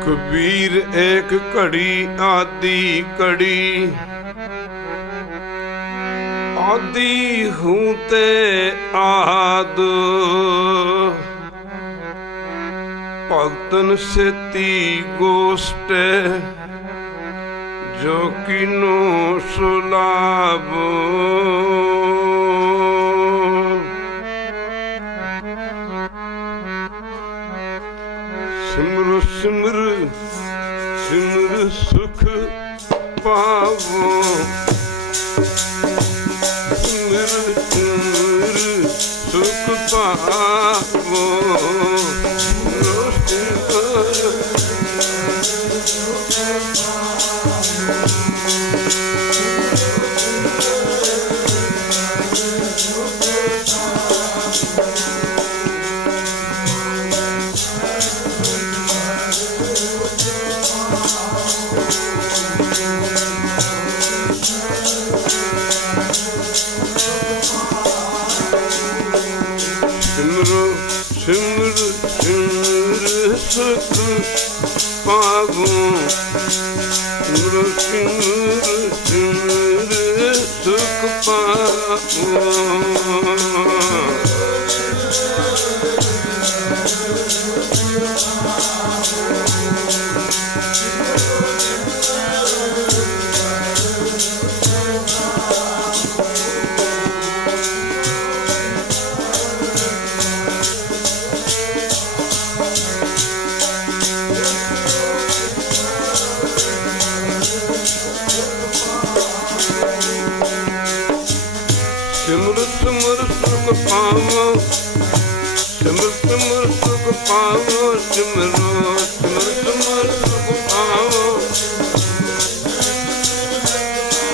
कबीर एक कड़ी आदि कड़ी, आदि हूँ ते आद। भक्तन सेती गोष्ठ जो किनो सुलाभ। सिमर सिमर सिमर सुख पावो, सिमर सिमर सुख पावो। सिमर सिमर सुख पावो, सिमर सिमर सिमर सुख पावो। सिमर सिमर सुख पावो, सिमर सिमर सुख पावो। सिमरो सिमर सिमर सुख पावो। सिमर सिमर सुख पावो, सिमरो सिमर सिमर सुख पावो। सिमरो सिमर सुख पावो।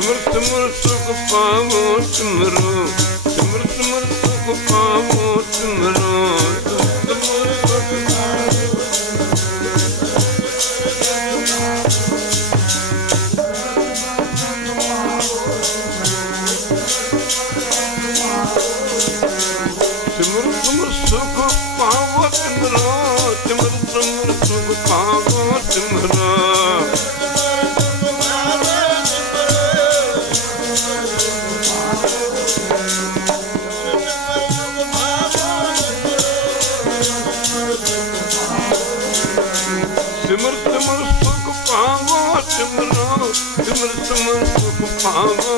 सिमर सिमर सुख पावो, सिमरो सिमर सिमर सुख पावो। सिमरो सिमर सिमर सुख पावो, सिमरो सिमर सिमर सुख पावो।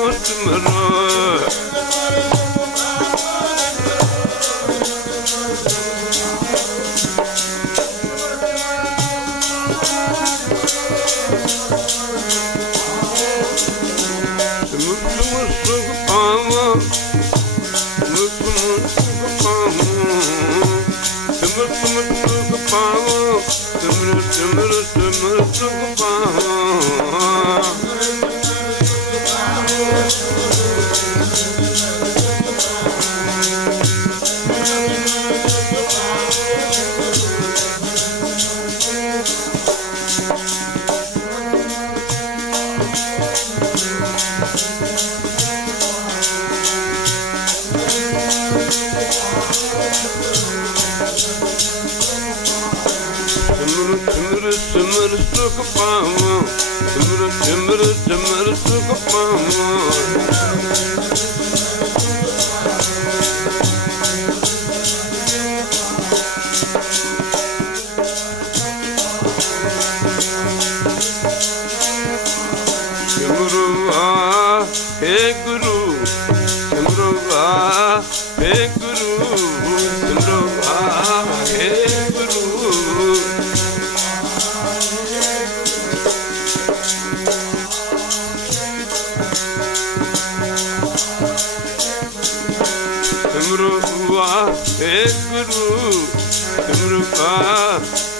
सिमरो सुख पावो, सिमर सुख पावो। सिमर सिमर सुख पावो, सिमर सिमर सिमर सुख पावो। सिमर सिमर सुख पावो, सिमर सिमर सिमर सुख पावो। सिमरो हे गुरु, सिमरो हे गुरु, सिमरो हे गुरु। सिमरो हे गुरु, सिमरो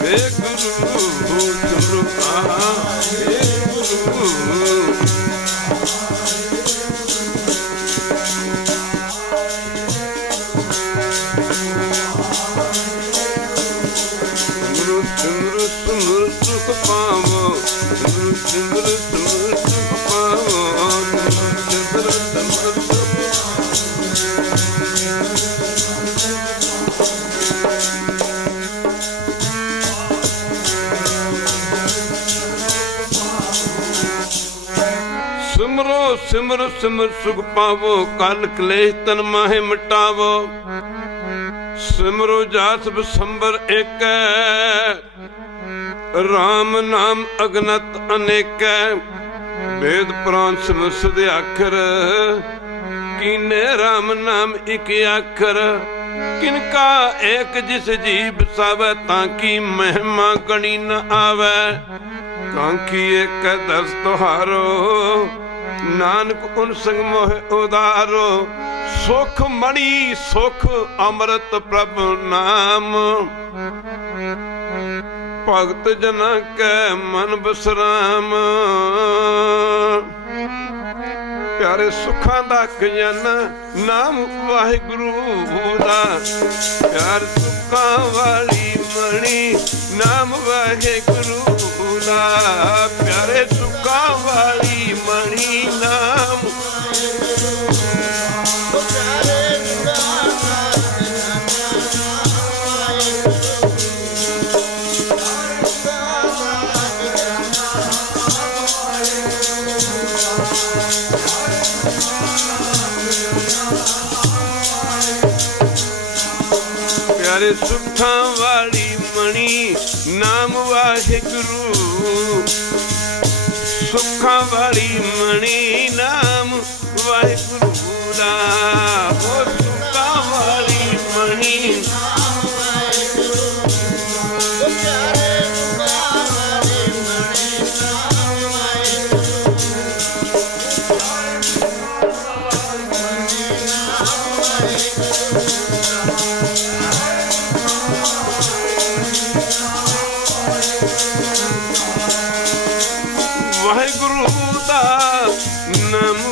हे गुरु, सिमरो हे गुरु। सिमर सिमर सुख पावो, सिमर सिमर सिमर सुख पावो। सिमर सिमर सिमर सुख बोलो सिमर सुख पावो, काल क्लेश तन माहे मिटावो। सिमरो जास बसंबर एक, राम नाम अगनत अनेक। वेद पुराण सिमर सद आखर, कीने राम नाम एक आखर। किनका एक जिस जी बसावै, ताकि महिमा गणी न आवै। कांखी एक दस तुहारो, नानक उन संग मोह उदारो। सुख मणि सुख अमृत प्रभु नाम, भगत जना कै मन बसराम। प्यारे सुखां दा खजाना नाम वाहिगुरु दा। प्यार सुखां वाली मणि नाम वाहिगुरु दा। प्यारे सुखां वाली मणि नाम सुखां वाली मणि नाम वाहिगुरु। सुखां वाली मणि नाम वाहिगुरु दा। ओ सुखां वाली मणि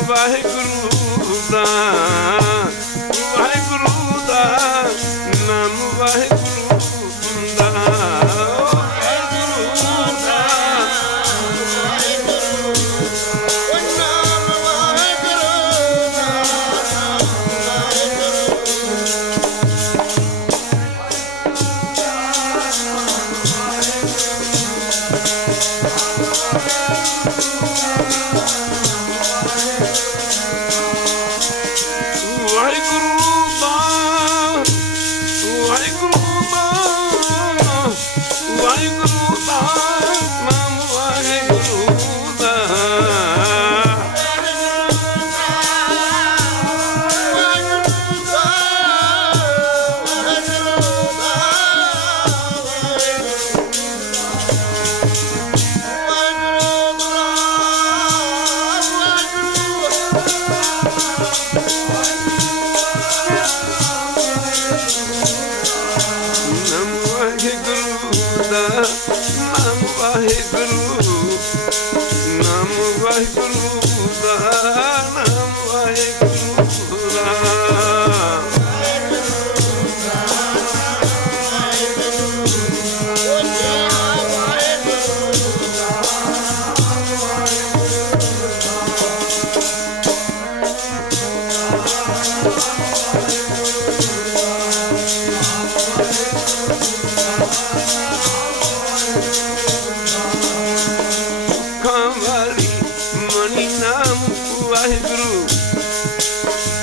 वाहिगुरु दा। वाहिगुरु दा नाम वाहिगुरु दा।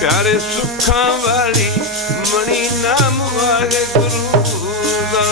प्यारे सुखां वाली मणि नाम वाहिगुरु दा।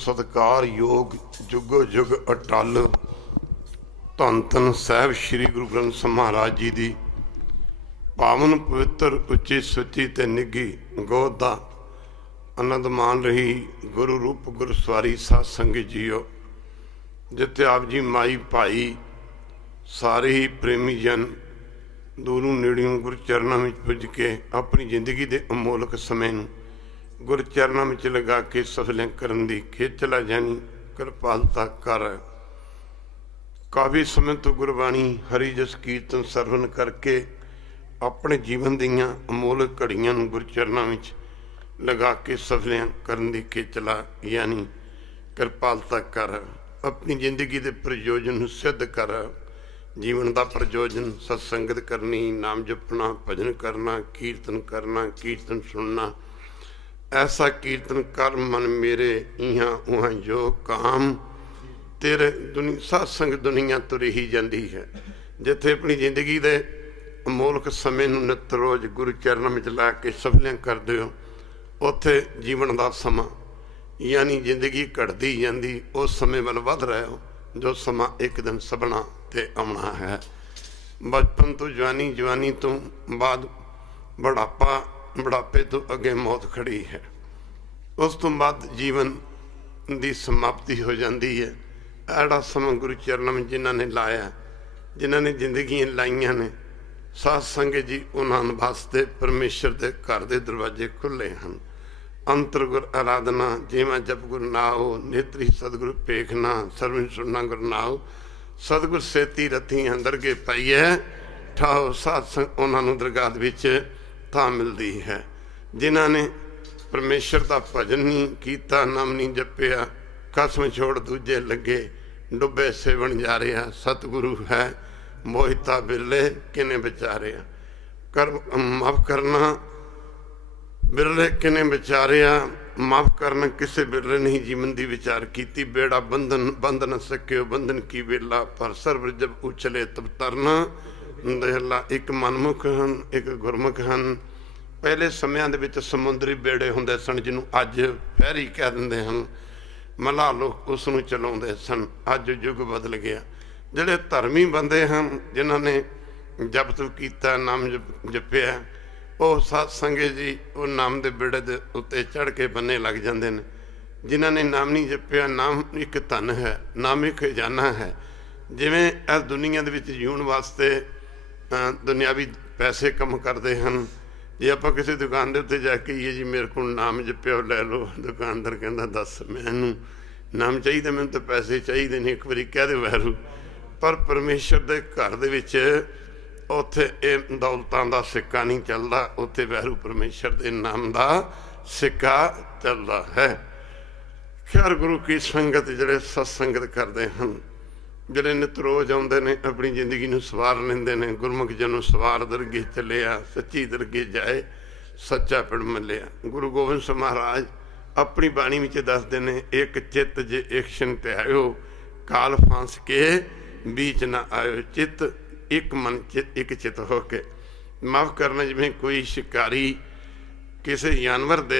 सत्कार योग जुगो जुग अटल। धन धन साहिब श्री गुरु ग्रंथ साहिब महाराज जी की पावन पवित्र उच्ची सुची ते निघी गोद का आनंद मान रही गुरु रूप गुरसवारी साध संगत जीओ। जिथे आप जी माई भाई सारे ही प्रेमी जन दूरों नेड़ियों गुरु चरणों में पुज के अपनी जिंदगी के अमोलक समय नूं गुरु चरणों में लगा के सफल करन दी खेचला जानी कृपालता कर। काफ़ी समय तो गुरबाणी हरि जस कीर्तन सरवण करके अपने जीवन दीयां अमोलक घड़ियां नूं गुरु चरणों में लगा के सफलियां करन दी खिचला यानी कृपालता कर। अपनी जिंदगी के प्रयोजन सिद्ध कर। जीवन का प्रयोजन सत्संगत करनी, नाम जपना, भजन करना, कीर्तन करना, कीर्तन सुनना। ऐसा कीर्तन कर मन मेरे इहाँ उहाँ जो काम तेरे सत्संग दुनिया तुरी ही जाती है। जिथे अपनी जिंदगी के अमोलक समय नित रोज गुरु चरणों में ला के सफलियां करते हो, उत्थे जीवन का समा यानी जिंदगी घटती जाती, उस समय वाल वध रहे हो जो समा एक दिन सबना ते आना है। बचपन तो जवानी, जवानी तो बाद बुढ़ापा, बुढ़ापे तो अगे मौत खड़ी है। उस तो बाद जीवन की समाप्ति हो जाती है। ऐड़ा समा गुरु चरणों में जिन्हों ने लाया, जिन्हों ने जिंदगियां लाइया ने, साध संगत जी उन्होंने वास्ते परमेश्वर के घर के दरवाजे खुले हैं। अंतर गुर आराधना जिवा जप गुर नाओ, नेत्री सतगुरु पेखना, सरवण सुनना गुर नाओ, सतगुर सेती रथी अंदर के पाइए ठाओ। साध संग उन्होंने दरगाह विच थां मिलती है। जिन्होंने परमेश्वर का भजन नहीं किया, नाम नहीं जपिया, कसम छोड़ दूजे लगे, डुबे सेवन जा रहा, सतगुरु है मोहिता बिरले किने बेचारिया। कर माफ करना बिरले किने बेचारिया, माफ करना किसे बिरले नहीं जीवन की विचार की। बेड़ा बंधन बंध न सके बंधन की वेला, पर सर्व जब उछले तब तरना दहला। एक मनमुख हैं, एक गुरमुख हैं। पहले समयां दे विच समुद्री बेड़े हुंदे सन, जिन्हों अज फैरी कह दिंदे हैं। मलाह लोग उसनूं चलाउंदे सन। अज युग बदल गया। ਜਿਹੜੇ ਧਰਮੀ ਬੰਦੇ ਹਨ, ਜਿਨ੍ਹਾਂ ਨੇ ਜਪ ਤਪ ਕੀਤਾ, ਨਾਮ ਜਪਿਆ, ਉਹ ਸਤ ਸੰਗਤ ਜੀ ਉਹ ਨਾਮ ਦੇ ਬੇੜੇ ਦੇ ਉੱਤੇ ਚੜ੍ਹ ਕੇ ਬੰਨੇ ਲੱਗ ਜਾਂਦੇ ਨੇ। ਜਿਨ੍ਹਾਂ ਨੇ ਨਾਮ ਨਹੀਂ ਜਪਿਆ, ਨਾਮ ਇੱਕ ਧਨ ਹੈ, ਨਾਮ ਇੱਕ ਖਜ਼ਾਨਾ ਹੈ। ਜਿਵੇਂ ਇਸ ਦੁਨੀਆ ਦੇ ਵਿੱਚ ਜਿਉਣ ਵਾਸਤੇ ਦੁਨਿਆਵੀ ਪੈਸੇ ਕੰਮ ਕਰਦੇ ਹਨ। ਜੇ ਆਪਾਂ ਕਿਸੇ ਦੁਕਾਨ ਦੇ ਉੱਤੇ ਜਾ ਕੇ ਕਹੀਏ ਜੀ ਮੇਰੇ ਕੋਲ ਨਾਮ ਜਪਿਆ ਲੈ ਲਓ, ਦੁਕਾਨਦਾਰ ਕਹਿੰਦਾ ਦੱਸ ਮੈਨੂੰ ਨਾਮ ਚਾਹੀਦਾ, ਮੈਨੂੰ ਤਾਂ ਪੈਸੇ ਚਾਹੀਦੇ ਨੇ, ਇੱਕ ਵਾਰੀ ਕਹਿ ਦੇ ਵੈਰੂ। पर परमेश्वर के घर दे विच उत्थे ये दौलतां दा सिक्का नहीं चलता, उत्थे वैरू परमेश्वर के नाम का सिक्का चलता है। खैर गुरु की संगत जिहड़े सत्संगत करते हैं, जिहड़े नित रोज आउंदे ने, अपनी जिंदगी नूं सवार लैंदे ने। गुरमुख जनों सवार दरगे चलिया, सच्ची दरगे जाए, सच्चा पिंड मिलिया। गुरु गोबिंद सिंह महाराज अपनी बाणी विच दसदे ने, एक चित जे एक क्षण ते आयो, काल फांस के बीच ना आयो। चित एक मन एक चित हो के माफ करना। जिवें कोई शिकारी किसी जानवर दे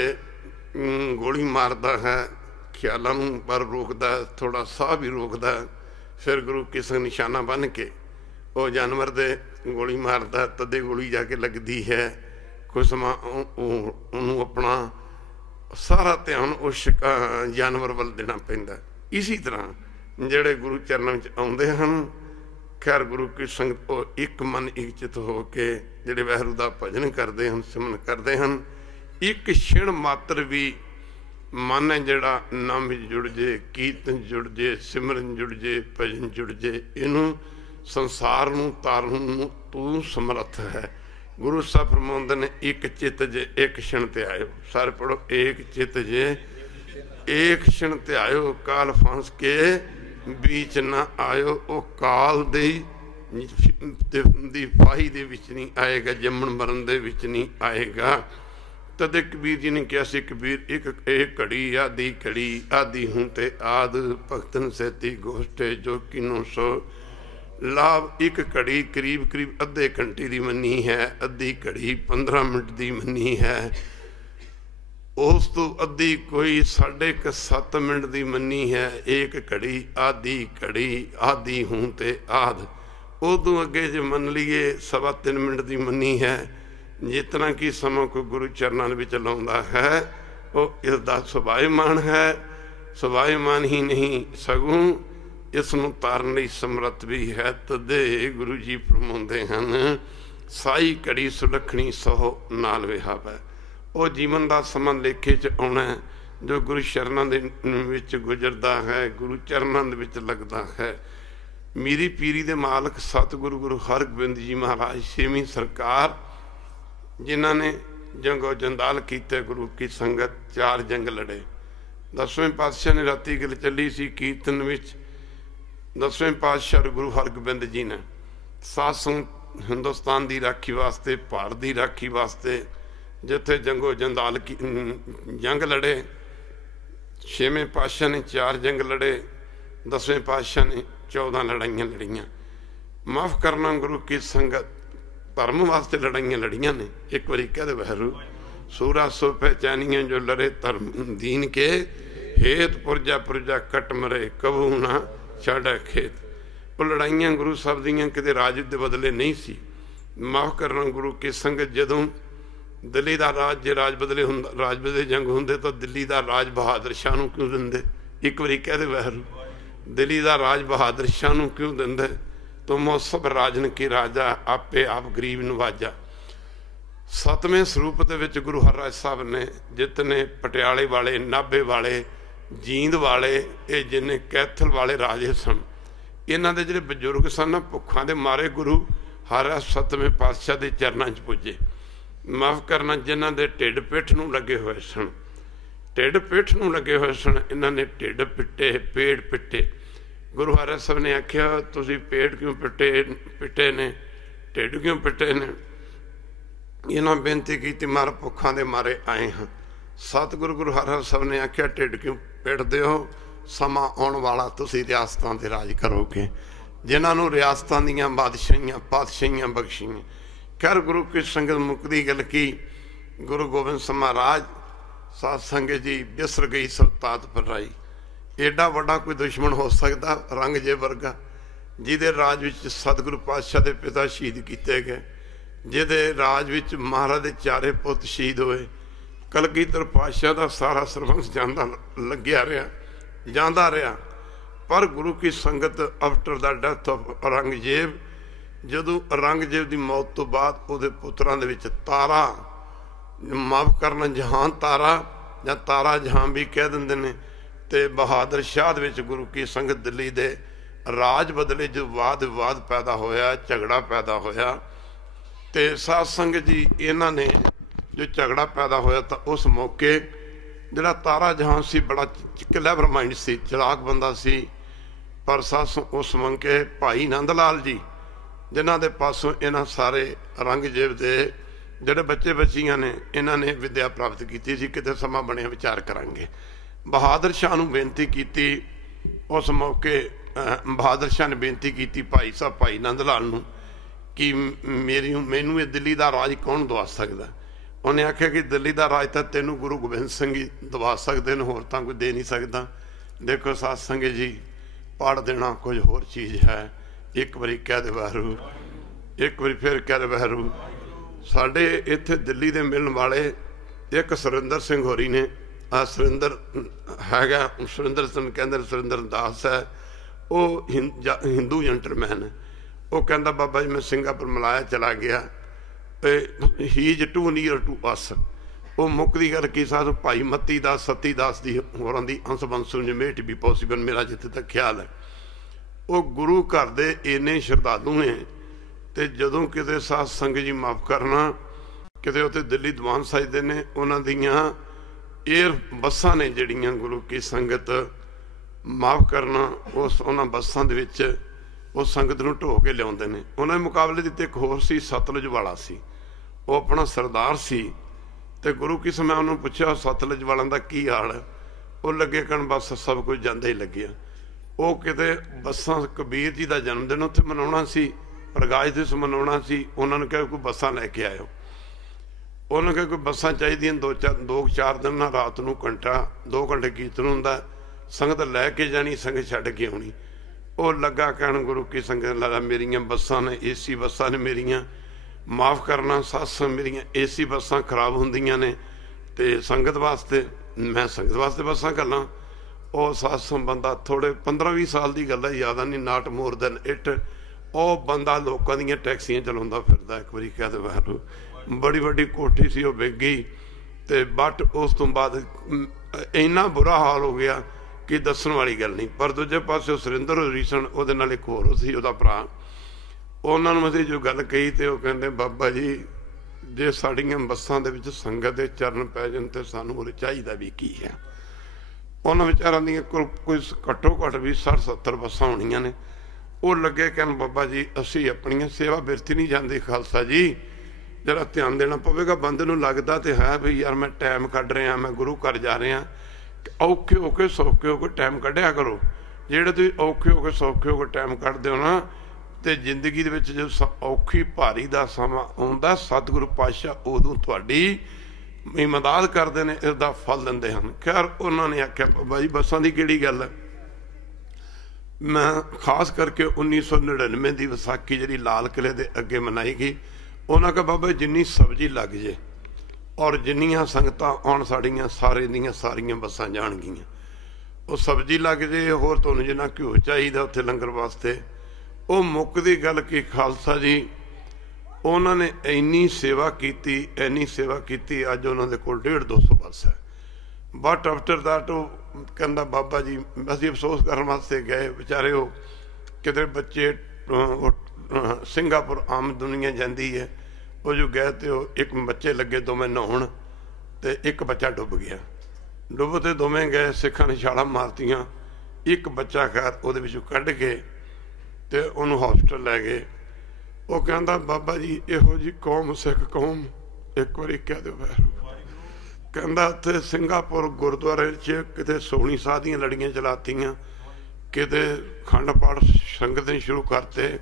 गोली मारता है, ख्यालों पर रोकता, थोड़ा साह भी रोकता, फिर गुरु किसी निशाना बन के वो जानवर दे गोली मारता, तदे गोली जाके लगती है। कुछ समा उन्होंने अपना सारा ध्यान उस जानवर वाल देना पैंदा। इसी तरह ਜਿਹੜੇ गुरु चरणों में आउंदे हैं, खैर गुरु की संगत वो एक मन एक चित हो के ਜਿਹੜੇ ਵੈਰੂ ਦਾ भजन करते हैं, सिमरन करते हैं। एक क्षण मात्र भी मन है ਜਿਹੜਾ नाम ਵਿੱਚ जुड़ जे, कीर्तन जुड़ जे, सिमरन जुड़ जे, भजन जुड़ जे, इनू संसार नूं ताਰਨ ਨੂੰ तू समर्थ है। गुरु साहब फरमाउंदे ने एक चित जे एक क्षण ते आयो। सारे पढ़ो, एक चित जे एक क्षण ते आयो, काल फांस के बीच ना आयो। वो काल दी फाही दे विच नहीं आएगा, जमन मरण दे विच नहीं आएगा। तदे कबीर जी ने कहा सी, कबीर एक घड़ी आदि घड़ी आदि हूं ते आद, भगतन सैती गोष्ठे जो किनो सो लाभ। एक घड़ी करीब करीब अद्धे घंटे की मनी है, अद्धी घड़ी 15 मिनट की मनी है, उस तो अद्धी कोई 7.5 मिनट की मनी है। एक घड़ी आदि घड़ी आदि हूं ते आद। उदों अगे जो मन लीए 3.25 मिनट की मनी है। जितना कि समा कोई गुरु चरणों में लाउंदा है, वो इसका सुभायमान है। सुभायमान ही नहीं सगों इसनूं तारन लई समर्थ भी है। तदे गुरु जी फरमाउंदे हन, साई घड़ी सुलखणी सहो नाल विहावै। वो जीवन का समा लेखे च आना है, जो गुरु शरणों के गुजरता है, गुरु चरणों के लगता है। मीरी पीरी दे मालक सतगुरु गुरु हरगोबिंद जी महाराज 6वीं सरकार, जिन्हों ने जंगो जंदाल कीते गुरु की संगत, 4 जंग लड़े। 10वें पातशाह ने राती गल चली सी कीर्तन विच, 10वें पातशाह गुरु हरगोबिंद जी ने साध संगत हिंदुस्तान की राखी वास्ते, भारत की राखी वास्ते जिथे जंगो जंदाल की जंग लड़े। 6वें पातशाह ने 4 जंग लड़े, 10वें पातशाह ने 14 लड़ाइयाँ लड़ियाँ। माफ़ करना गुरु की संगत, धर्म वास्ते लड़ाइयाँ लड़ियाँ ने। एक बारी कह दे वहरू, सूरा सो पहचानियाँ जो लड़े धर्म दीन के, हेत पुरजा पुरजा कट मरे कबू ना छाड़ा खेत। वो लड़ाइयाँ गुरु साहब दियाँ किते राज दे बदले नहीं सी। माफ़ करना गुरु की संगत, जदों दिल्ली का राज जे राज बदले राज बदले जंग होंदे तो दिल्ली का राज बहादुर शाह नूं क्यों दिंदे? एक बारी कह दे वहरू, दिल्ली का राज बहादुर शाह नूं क्यों दिंदे? तुम सब राजन की राजा, आपे आप गरीब नवाजा। 7वें ਸਰੂਪ ਦੇ ਵਿੱਚ ਗੁਰੂ ਹਰਰਾਜ ਸਾਹਿਬ ਨੇ ਜਿਤਨੇ ਪਟਿਆਲੇ ਵਾਲੇ, ਨਾਭੇ ਵਾਲੇ, ਜੀਂਦ ਵਾਲੇ, ਇਹ ਜਿੰਨੇ ਕੈਥਲ ਵਾਲੇ ਰਾਜੇ ਸਨ, ਇਹਨਾਂ ਦੇ ਜਿਹੜੇ ਬਜ਼ੁਰਗ ਸਨ ਨਾ, ਭੁੱਖਾਂ ਦੇ ਮਾਰੇ ਗੁਰੂ ਹਰਰਾਜ 7ਵੇਂ ਪਾਤਸ਼ਾਹ ਦੇ ਚਰਨਾਂ 'ਚ ਪੁੱਜੇ। ਮਾਫ਼ ਕਰਨਾ, ਜਿਨ੍ਹਾਂ ਦੇ ਢਿੱਡ ਪਿੱਠ ਨੂੰ ਲੱਗੇ ਹੋਏ ਸਨ, ਢਿੱਡ ਪਿੱਠ ਨੂੰ ਲੱਗੇ ਹੋਏ ਸਨ, ਇਹਨਾਂ ਨੇ ਢਿੱਡ ਪਿੱਟੇ, ਪੇਟ ਪਿੱਟੇ। ਗੁਰੂ ਹਰਰਾਜ ਸਾਹਿਬ ਨੇ ਆਖਿਆ, ਤੁਸੀਂ ਪੇਟ ਕਿਉਂ ਪਿੱਟੇ ਨੇ, ਢਿੱਡ ਕਿਉਂ ਪਿੱਟੇ ਨੇ? ਇਹਨਾਂ ਬੇਨਤੀ ਕੀਤੀ, ਮਾਰ ਭੁੱਖਾਂ ਦੇ ਮਾਰੇ ਆਏ ਹਾਂ। ਸਤਿਗੁਰੂ ਗੁਰੂ ਹਰਰਾਜ ਸਾਹਿਬ ਨੇ ਆਖਿਆ, ਢਿੱਡ ਕਿਉਂ ਪਿੱਟਦੇ ਹੋ? ਸਮਾਂ ਆਉਣ ਵਾਲਾ ਤੁਸੀਂ ਰਿਆਸਤਾਂ 'ਤੇ ਰਾਜ ਕਰੋਗੇ, ਜਿਨ੍ਹਾਂ ਨੂੰ ਰਿਆਸਤਾਂ ਦੀਆਂ ਬਾਦਸ਼ਾਹੀਆਂ ਪਾਤਸ਼ਾਹੀਆਂ ਬਖਸ਼ੀਆਂ। ਖੈਰ ਗੁਰੂ ਕੀ ਸੰਗਤ ਮੁੱਕਦੀ ਗੱਲ ਕੀ, ਗੁਰੂ ਗੋਬਿੰਦ ਸਿੰਘ ਮਹਾਰਾਜ ਸਾਧ ਸੰਗਤ ਜੀ ਬਿਸਰ ਗਈ ਸਭ ਤਾਤ ਪਰਾਈ। एडा वड्डा कोई दुश्मन हो सकता औरंगजेब वर्गा, जिहदे राज विच सतगुरु पातशाह के पिता शहीद किए गए, जिहदे राज विच महाराज के 4 पुत शहीद होए। कलगीधर पातशाह का सारा सरबंस जांदा लग्या रहा, पर गुरु की संगत after the death of Aurangzeb, जदों औरंगजेब की मौत तो बाद उहदे पुत्रां दे विच तारा, माफ़ करना जहान तारा या तारा जहान भी कह दिंदे ने, ते बहादुर शाह दे विच गुरु की संगत दिल्ली दे राज बदले। जो वाद विवाद पैदा होया, झगड़ा पैदा होया, ते साध संगत जी इन्हां ने जो झगड़ा पैदा होया तो उस मौके जिहड़ा तारा जहान सी बड़ा क्लैवर माइंड सी, चलाक बंदा सी, पर साध उस मौके भाई नंद लाल जी जिन्हां दे पासों इन्हां सारे औरंगजेब दे जिहड़े बच्चे बच्चियां ने, इन्हां ने विद्या प्राप्त की सी। किते समा बने विचार करांगे। बहादुर शाह नूं बेनती की, उस मौके बहादुर शाह ने बेनती की भाई साहब भाई नंद लाल नूं कि मैनू ये दिल्ली का राज कौन दवा सकता? उन्हें आख्या कि दिल्ली का राज तो तेनों गुरु गोबिंद सिंह ही दवा सकते हैं, होर तां कोई दे नहीं सकता। देखो साध संगत जी, पढ़ देना कुछ होर चीज़ है। एक बारी कह दे वहरू, एक बारी फिर कह दे वहरू। साडे इत्थे दिल्ली दे मिलण वाले एक सुरिंदर सिंह होरी ने, सुरिंदर हैगा, सुरिंदर सिंह कहते सुरिंदर दास है, वो हिंदू जेंटलमैन है। वो कहता बाबा जी मैं सिंगापुर मलाया चला गया, he is too near to us. वो मुक्ति गल की साथ भाई मती दास सती दास की होरां दी अंश बंश मेट भी पॉसीबल, मेरा जिथे तक ख्याल है। वो गुरु घर दे इन्ने श्रद्धालु ने, ते जदों किते साध संगत जी माफ़ करना, किते उत्ते दिल्ली दीवान सजदे ने, उन्हां दियां एयर बसां ने जिहड़ियां गुरु की संगत माफ़ करना, उस उन्हां बसां दे विच उस संगत नूं ढो के लियाउंदे ने। उन्हां दे मुकाबले दी ते एक होर सी, सतलुज वाला सी, वो अपना सरदार सी। ते गुरु की समय उन्होंने पुछया सतलुज वालों का की हाल है? वो लगे कहण बस सब कुछ जांदा ही लग्या। वो किते बसां कबीर जी का जन्मदिन उत्थे मनाउणा सी, प्रकाश दिवस मनाउणा सी, उन्होंने कहा कोई बसां लैके आयो। उन्होंने कहा कोई बसां चाहिए, 2-4 दिन ना रात नूं घंटा 2 घंटे कीर्तन हुंदा, संगत लैके जानी, संगत छड्ड के आउणी। वो लगा कहण गुरु की संगत लगा मेरियां बसां ने AC बसां ने मेरियां, माफ़ करना सत्संग मेरियां AC बसां खराब हुंदियां ने, ते संगत वास्ते मैं संगत वास्ते बसां करना। ਉਹ ਸਤਸੰਗ ਬੰਦਾ थोड़े 15-20 साल की गल है, ज़्यादा नहीं, नाट मोर दैन इट। ਉਹ ਬੰਦਾ ਲੋਕਾਂ ਦੀਆਂ ਟੈਕਸੀਆਂ ਚਲਾਉਂਦਾ ਫਿਰਦਾ। ਇੱਕ ਵਾਰੀ ਕਹਿ ਦੇ ਬਾਹਰੋਂ ਬੜੀ ਵੱਡੀ ਕੋਠੀ ਸੀ, ਉਹ ਵਿਕ ਗਈ। ਤੇ ਬਟ ਉਸ ਤੋਂ ਬਾਅਦ ਇੰਨਾ ਬੁਰਾ ਹਾਲ ਹੋ ਗਿਆ ਕਿ ਦੱਸਣ ਵਾਲੀ ਗੱਲ ਨਹੀਂ। ਪਰ ਦੂਜੇ ਪਾਸੇ ਸੁਰਿੰਦਰ ਹੋਰੀ ਸਨ, ਉਹਦੇ ਨਾਲ ਇੱਕ ਹੋਰ ਸੀ ਉਹਦਾ ਭਰਾ। ਉਹਨਾਂ ਨੂੰ ਅਸੀਂ ਜੋ ਗੱਲ ਕਹੀ ਤੇ ਉਹ ਕਹਿੰਦੇ ਬਾਬਾ ਜੀ जे साड़ियां बसां दे विच संगत दे चरण पै जाण ते सानूं उहदे चाहीदा भी की है। उन्हां विचारां दी कोई घट्टो घट्ट भी 60-70 बसां होणीआं ने। वो लगे कहन बाबा जी असीं अपनी सेवा बिरती नहीं जाती खालसा जी, जरा ध्यान देना पवेगा। बंदे नूं लगदा ते है भी यार मैं टाइम कढ रहा, मैं गुरु घर जा रहा, औखे होके सौखे होके टाइम कढिया करो। ਜਿਹੜੇ ਤੁਸੀਂ ਔਖੇ ਹੋ ਕੇ ਸੌਖੇ ਹੋ ਕੇ ਟਾਈਮ ਕੱਢਦੇ ਹੋ ਨਾ, ਤੇ ਜ਼ਿੰਦਗੀ ਦੇ ਵਿੱਚ ਜਦੋਂ ਔਖੀ ਭਾਰੀ ਦਾ ਸਮਾਂ ਆਉਂਦਾ ਸਤਿਗੁਰੂ ਪਾਤਸ਼ਾਹ ਉਦੋਂ ਤੁਹਾਡੀ ਇਮਦਾਦ ਕਰਦੇ ਨੇ, ਇਸਦਾ ਫਲ ਦਿੰਦੇ ਹਨ। ਖੈਰ ਉਹਨਾਂ ਨੇ ਆਖਿਆ ਬਾਬਾ ਜੀ ਬੱਸਾਂ ਦੀ ਕਿਹੜੀ ਗੱਲ ਹੈ। ਮੈਂ ਖਾਸ ਕਰਕੇ 1999 ਦੀ ਵਿਸਾਖੀ ਜਿਹੜੀ ਲਾਲ ਕਿਲੇ ਦੇ ਅੱਗੇ ਮਨਾਈ ਗਈ, ਉਹਨਾਂ ਕਿਹਾ ਬਾਬਾ ਜਿੰਨੀ ਸਬਜ਼ੀ ਲੱਗ ਜੇ ਔਰ ਜਿੰਨੀਆਂ ਸੰਗਤਾਂ ਆਉਣ ਸਾਡੀਆਂ ਸਾਰੇ ਦੀਆਂ ਸਾਰੀਆਂ ਬੱਸਾਂ ਜਾਣਗੀਆਂ। ਉਹ ਸਬਜ਼ੀ ਲੱਗ ਜੇ, ਹੋਰ ਤੁਹਾਨੂੰ ਜਿੰਨਾ ਘਿਓ ਚਾਹੀਦਾ ਉੱਥੇ ਲੰਗਰ ਵਾਸਤੇ। ਉਹ ਮੁੱਕਦੀ ਗੱਲ ਕਿ ਖਾਲਸਾ ਜੀ ਉਹਨਾਂ ਨੇ ਇੰਨੀ ਸੇਵਾ ਕੀਤੀ, ਇੰਨੀ ਸੇਵਾ ਕੀਤੀ, ਅੱਜ ਉਹਨਾਂ ਦੇ ਕੋਲ 150-200 ਬੱਸ ਹੈ। ਬਟ ਆਫਟਰ ਦੈਟ ਉਹ ਕਹਿੰਦਾ ਬਾਬਾ ਜੀ ਅਸੀਂ ਅਫਸੋਸ ਕਰਨ ਵਾਸਤੇ ਗਏ, ਵਿਚਾਰੇ ਉਹ ਕਿਤੇ ਬੱਚੇ ਸਿੰਗਾਪੁਰ ਆਮ ਦੁਨੀਆ ਜਾਂਦੀ ਹੈ, ਉਹ ਜੋ ਗਏ ਤੇ ਉਹ ਇੱਕ ਬੱਚੇ ਲੱਗੇ ਦੋਵੇਂ ਨਹਾਉਣ ਤੇ ਇੱਕ ਬੱਚਾ ਡੁੱਬ ਗਿਆ। ਡੁੱਬ ਤੇ ਦੋਵੇਂ ਗਏ, ਸਿੱਖਾਂ ਨੇ ਛਾਲਾਂ ਮਾਰਤੀਆਂ, ਇੱਕ ਬੱਚਾ ਖੈਰ ਉਹਦੇ ਵਿੱਚੋਂ ਕੱਢ ਕੇ ਤੇ ਉਹਨੂੰ ਹਸਪਤਾਲ ਲੈ ਗਏ। ਉਹ ਕਹਿੰਦਾ ਬਾਬਾ ਜੀ ਇਹੋ ਜਿਹੀ ਕੌਮ ਸਿੱਖ ਕੌਮ, ਇੱਕ ਵਾਰੀ ਕਹਿ ਦਿਓ ਵੈਰੂ। ਕਹਿੰਦਾ ਉੱਥੇ ਸਿੰਗਾਪੁਰ ਗੁਰਦੁਆਰੇ 'ਚ ਕਿਤੇ ਸੋਹਣੀ ਸਾਹ ਦੀਆਂ ਲੜੀਆਂ ਚਲਾਤੀਆਂ, ਕਿਤੇ ਅਖੰਡ ਪਾਠ ਸੰਗਤ ਨੇ ਸ਼ੁਰੂ ਕਰਤੇ।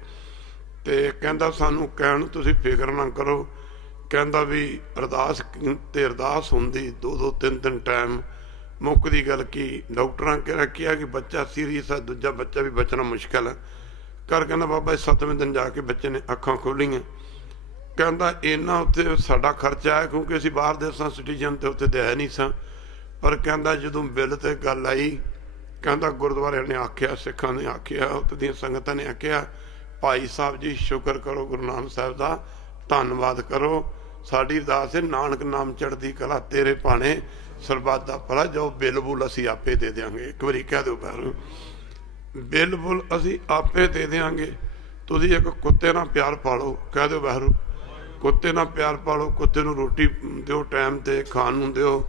ਤੇ ਕਹਿੰਦਾ ਸਾਨੂੰ ਕਹਿਣ ਤੁਸੀਂ ਫਿਕਰ ਨਾ ਕਰੋ, ਕਹਿੰਦਾ ਵੀ ਅਰਦਾਸ ਤੇ ਅਰਦਾਸ ਹੁੰਦੀ 2-2 3-3 ਟਾਈਮ। ਮੁੱਕਦੀ ਗੱਲ ਕੀ ਡਾਕਟਰਾਂ ਕਿਹਾ ਕਿ ਬੱਚਾ ਸੀਰੀਅਸ ਹੈ, ਦੂਜਾ ਬੱਚਾ ਵੀ ਬਚਣਾ ਮੁਸ਼ਕਿਲ ਹੈ। ਘਰ ਕਹਿੰਦਾ ਬਾਬਾ 7ਵੇਂ ਦਿਨ ਜਾ ਕੇ ਬੱਚੇ ਨੇ ਅੱਖਾਂ ਖੋਲੀਆਂ। ਕਹਿੰਦਾ ਇੰਨਾ ਉੱਥੇ ਸਾਡਾ ਖਰਚਾ ਹੈ ਕਿਉਂਕਿ ਅਸੀਂ ਬਾਹਰ ਦੇ ਸਾਂ ਸਿਟੀਜ਼ਨ ਤੇ ਉੱਥੇ ਤੇ ਹੈ ਨਹੀਂ ਸਾਂ। ਪਰ ਕਹਿੰਦਾ ਜਦੋਂ ਬਿੱਲ ਤੇ ਗੱਲ ਆਈ, ਕਹਿੰਦਾ ਗੁਰਦੁਆਰੇ ਨੇ ਆਖਿਆ, ਸਿੱਖਾਂ ਨੇ ਆਖਿਆ, ਉੱਥੇ ਦੀਆਂ ਸੰਗਤਾਂ ਨੇ ਆਖਿਆ ਭਾਈ ਸਾਹਿਬ ਜੀ ਸ਼ੁਕਰ ਕਰੋ ਗੁਰੂ ਨਾਨਕ ਸਾਹਿਬ ਦਾ, ਧੰਨਵਾਦ ਕਰੋ, ਸਾਡੀ ਅਰਦਾਸ ਹੈ ਨਾਨਕ ਨਾਮ ਚੜ੍ਹਦੀ ਕਲਾ ਤੇਰੇ ਭਾਣੇ ਸਰਬੱਤ ਦਾ ਭਲਾ, ਜੋ ਬਿੱਲ ਬੁੱਲ ਅਸੀਂ ਆਪੇ ਦੇ ਦਿਆਂਗੇ। ਇੱਕ ਵਾਰੀ ਕਹਿ ਦਿਓ ਬਾਹਰ, ਬਿੱਲ ਬੁੱਲ ਅਸੀਂ ਆਪੇ ਦੇ ਦਿਆਂਗੇ। ਤੁਸੀਂ ਇੱਕ ਕੁੱਤੇ ਨਾਲ ਪਿਆਰ ਪਾਲੋ, ਕਹਿ ਦਿਓ ਬਾਹਰ ਕੁੱਤੇ ਨਾਲ ਪਿਆਰ ਪਾਲੋ, ਕੁੱਤੇ ਨੂੰ ਰੋਟੀ ਦਿਓ, ਟਾਈਮ 'ਤੇ ਖਾਣ ਨੂੰ ਦਿਓ।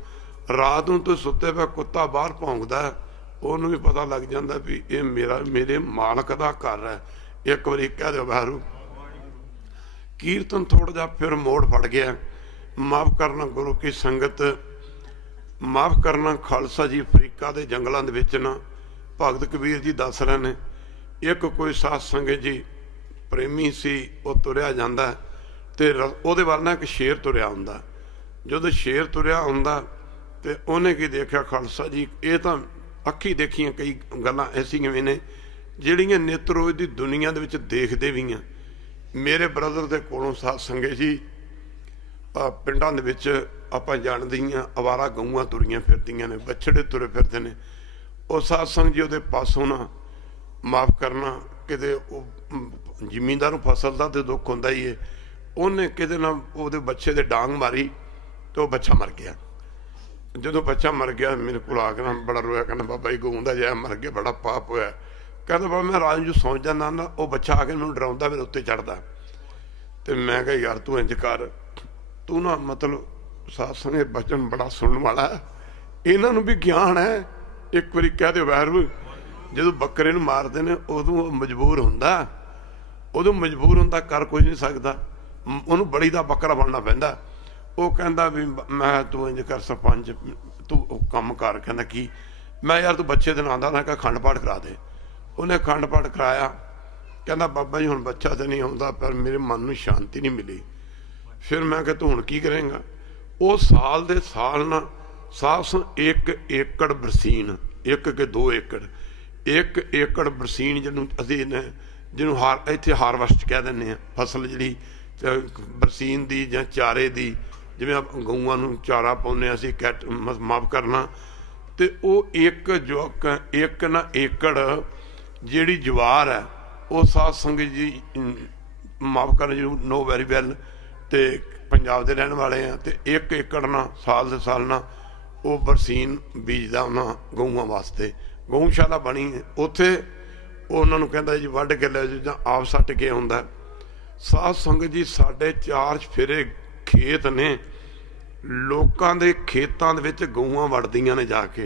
ਰਾਤ ਨੂੰ ਤੁਸੀਂ ਸੁੱਤੇ ਪਿਆ ਕੁੱਤਾ ਬਾਹਰ ਭੌਂਕਦਾ, ਉਹਨੂੰ ਵੀ ਪਤਾ ਲੱਗ ਜਾਂਦਾ ਵੀ ਇਹ ਮੇਰੇ ਮਾਲਕ ਦਾ ਘਰ ਹੈ। ਇੱਕ ਵਾਰੀ ਕਹਿ ਦਿਓ ਬਾਹਰ। ਕੀਰਤਨ ਥੋੜ੍ਹਾ ਜਿਹਾ ਫਿਰ ਮੋੜ ਫੜ ਗਿਆ। ਮਾਫ਼ ਕਰਨਾ ਗੁਰੂ ਕੀ ਸੰਗਤ, ਮਾਫ਼ ਕਰਨਾ ਖਾਲਸਾ ਜੀ। ਅਫਰੀਕਾ ਦੇ ਜੰਗਲਾਂ ਦੇ ਵਿੱਚ ਨਾ ਭਗਤ ਕਬੀਰ ਜੀ ਦੱਸ ਰਹੇ ਨੇ, ਇੱਕ ਕੋਈ ਸਾਧ ਸੰਗਤ ਜੀ ਪ੍ਰੇਮੀ ਸੀ, ਉਹ ਤੁਰਿਆ ਜਾਂਦਾ ਤੇ ਉਹਦੇ ਵੱਲ ਨਾ ਇੱਕ ਸ਼ੇਰ ਤੁਰਿਆ ਹੁੰਦਾ। ਜਦੋਂ ਸ਼ੇਰ ਤੁਰਿਆ ਹੁੰਦਾ ਤੇ ਉਹਨੇ ਕੀ ਦੇਖਿਆ ਖਾਲਸਾ ਜੀ, ਇਹ ਤਾਂ ਅੱਖੀਂ ਦੇਖੀਆਂ ਕਈ ਗੱਲਾਂ ਐਸੀਆਂ ਵੀ ਨੇ ਜਿਹੜੀਆਂ ਨਿੱਤ ਰੋਜ਼ ਦੀ ਦੁਨੀਆ ਦੇ ਵਿੱਚ ਦੇਖਦੇ ਵੀ ਆ। ਮੇਰੇ ਬ੍ਰਦਰ ਦੇ ਕੋਲੋਂ ਸਾਧ ਸੰਗਤ ਜੀ ਪਿੰਡਾਂ ਦੇ ਵਿੱਚ ਆਪਾਂ ਜਾਣਦੇ ਹਾਂ ਅਵਾਰਾ ਗਊਆਂ ਤੁਰੀਆਂ ਫਿਰਦੀਆਂ ਨੇ, ਬੱਛੜੇ ਤੁਰੇ ਫਿਰਦੇ ਨੇ। ਉਹ ਸਾਧ ਸੰਗਤ ਜੀ ਉਹਦੇ ਪਾਸੋਂ ਨਾ ਮਾਫ਼ ਕਰਨਾ ਕਿਤੇ ਉਹ ਜ਼ਿਮੀਂਦਾਰ ਨੂੰ ਫਸਲ ਦਾ ਤੇ ਦੁੱਖ ਹੁੰਦਾ ਹੀ ਹੈ, ਉਹਨੇ ਕਿਤੇ ਨਾ ਉਹਦੇ ਬੱਚੇ ਦੇ ਡਾਂਗ ਮਾਰੀ ਤੇ ਉਹ ਬੱਚਾ ਮਰ ਗਿਆ। ਜਦੋਂ ਬੱਚਾ ਮਰ ਗਿਆ ਮੇਰੇ ਕੋਲ ਆ ਕੇ ਨਾ ਬੜਾ ਰੋਇਆ, ਕਹਿੰਦਾ ਬਾਬਾ ਜੀ ਗਊ ਦਾ ਜਿਹਾ ਮਰ ਗਿਆ, ਬੜਾ ਪਾਪ ਹੋਇਆ। ਕਹਿੰਦਾ ਬਾਬਾ ਮੈਂ ਰਾਤ ਨੂੰ ਸੌਂ ਜਾਂਦਾ ਨਾ, ਉਹ ਬੱਚਾ ਆ ਕੇ ਮੈਨੂੰ ਡਰਾਉਂਦਾ, ਮੇਰੇ ਉੱਤੇ ਚੜ੍ਹਦਾ। ਤੇ ਮੈਂ ਕਿਹਾ ਯਾਰ ਤੂੰ ਇੰਝ ਕਰ, ਤੂੰ ਨਾ ਮਤਲਬ ਸਾਧ ਸੰਗਤ ਬਚਨ ਬੜਾ ਸੁਣਨ ਵਾਲਾ, ਇਹਨਾਂ ਨੂੰ ਵੀ ਗਿਆਨ ਹੈ। ਇੱਕ ਵਾਰੀ ਕਹਿ ਦਿਓ ਵੈਰੂ, ਜਦੋਂ ਬੱਕਰੇ ਨੂੰ ਮਾਰਦੇ ਨੇ ਉਦੋਂ ਉਹ ਮਜਬੂਰ ਹੁੰਦਾ, ਉਦੋਂ ਮਜਬੂਰ ਹੁੰਦਾ, ਕਰ ਕੁਝ ਨਹੀਂ ਸਕਦਾ, ਉਹਨੂੰ ਬੜੀ ਦਾ ਬੱਕਰਾ ਬਣਨਾ ਪੈਂਦਾ। ਉਹ ਕਹਿੰਦਾ ਵੀ ਮੈਂ ਤੂੰ ਇੰਝ ਕਰ ਸਰਪੰਚ ਤੂੰ ਕੰਮ ਕਰ। ਕਹਿੰਦਾ ਕੀ? ਮੈਂ ਯਾਰ ਤੂੰ ਬੱਚੇ ਦੇ ਨਾਂ ਦਾ ਨਾ ਅਖੰਡ ਪਾਠ ਕਰਾ ਦੇ। ਉਹਨੇ ਅਖੰਡ ਪਾਠ ਕਰਾਇਆ। ਕਹਿੰਦਾ ਬਾਬਾ ਜੀ ਹੁਣ ਬੱਚਾ ਤਾਂ ਨਹੀਂ ਆਉਂਦਾ ਪਰ ਮੇਰੇ ਮਨ ਨੂੰ ਸ਼ਾਂਤੀ ਨਹੀਂ ਮਿਲੀ। ਫਿਰ ਮੈਂ ਕਿਹਾ ਤੂੰ ਹੁਣ ਕੀ ਕਰੇਂਗਾ? ਉਹ ਸਾਲ ਦੇ ਸਾਲ ਨਾ 1 ਏਕੜ ਬਰਸੀਨ, 1 ਕਿ 2 ਏਕੜ, 1 ਏਕੜ ਬਰਸੀਨ ਜਿਹਨੂੰ ਅਸੀਂ ਜਿਹਨੂੰ ਇੱਥੇ ਹਾਰਵੈਸਟ ਕਹਿ ਦਿੰਦੇ ਹਾਂ, ਫਸਲ ਜਿਹੜੀ ਬਰਸੀਨ ਦੀ ਜਾਂ ਚਾਰੇ ਦੀ, ਜਿਵੇਂ ਆਪਾਂ ਗਊਆਂ ਨੂੰ ਚਾਰਾ ਪਾਉਂਦੇ ਅਸੀਂ ਮਾਫ਼ ਕਰਨਾ। ਤੇ ਉਹ ਇੱਕ ਏਕੜ ਜਿਹੜੀ ਜਵਾਰ ਹੈ ਉਹ ਸਾਧ ਸੰਗਤ ਜੀ ਮਾਫ਼ ਕਰਨਾ ਜਿਹਨੂੰ ਨੋ ਵੈਰੀ ਵੈਲ ਤੇ ਪੰਜਾਬ ਦੇ ਰਹਿਣ ਵਾਲੇ ਆ। ਤੇ 1 ਏਕੜ ਨਾਲ ਸਾਲ ਦੇ ਸਾਲ ਨਾਲ ਉਹ ਬਰਸੀਨ ਬੀਜਦਾ ਉਹਨਾਂ ਗਊਆਂ ਵਾਸਤੇ। ਗਊਸ਼ਾਲਾ ਬਣੀ ਉੱਥੇ, ਉਹਨਾਂ ਨੂੰ ਕਹਿੰਦਾ ਜੀ ਵੱਢ ਕੇ ਲੈ ਜਾਓ ਜਾਂ ਆਪ ਸੱਟ ਕੇ ਆਉਂਦਾ। ਸਾਧ ਸੰਗਤ ਜੀ ਸਾਡੇ 4 ਫੇਰੇ खेत ने, लोकां दे खेतां दे विच गऊआं वड़दियां ने जाके,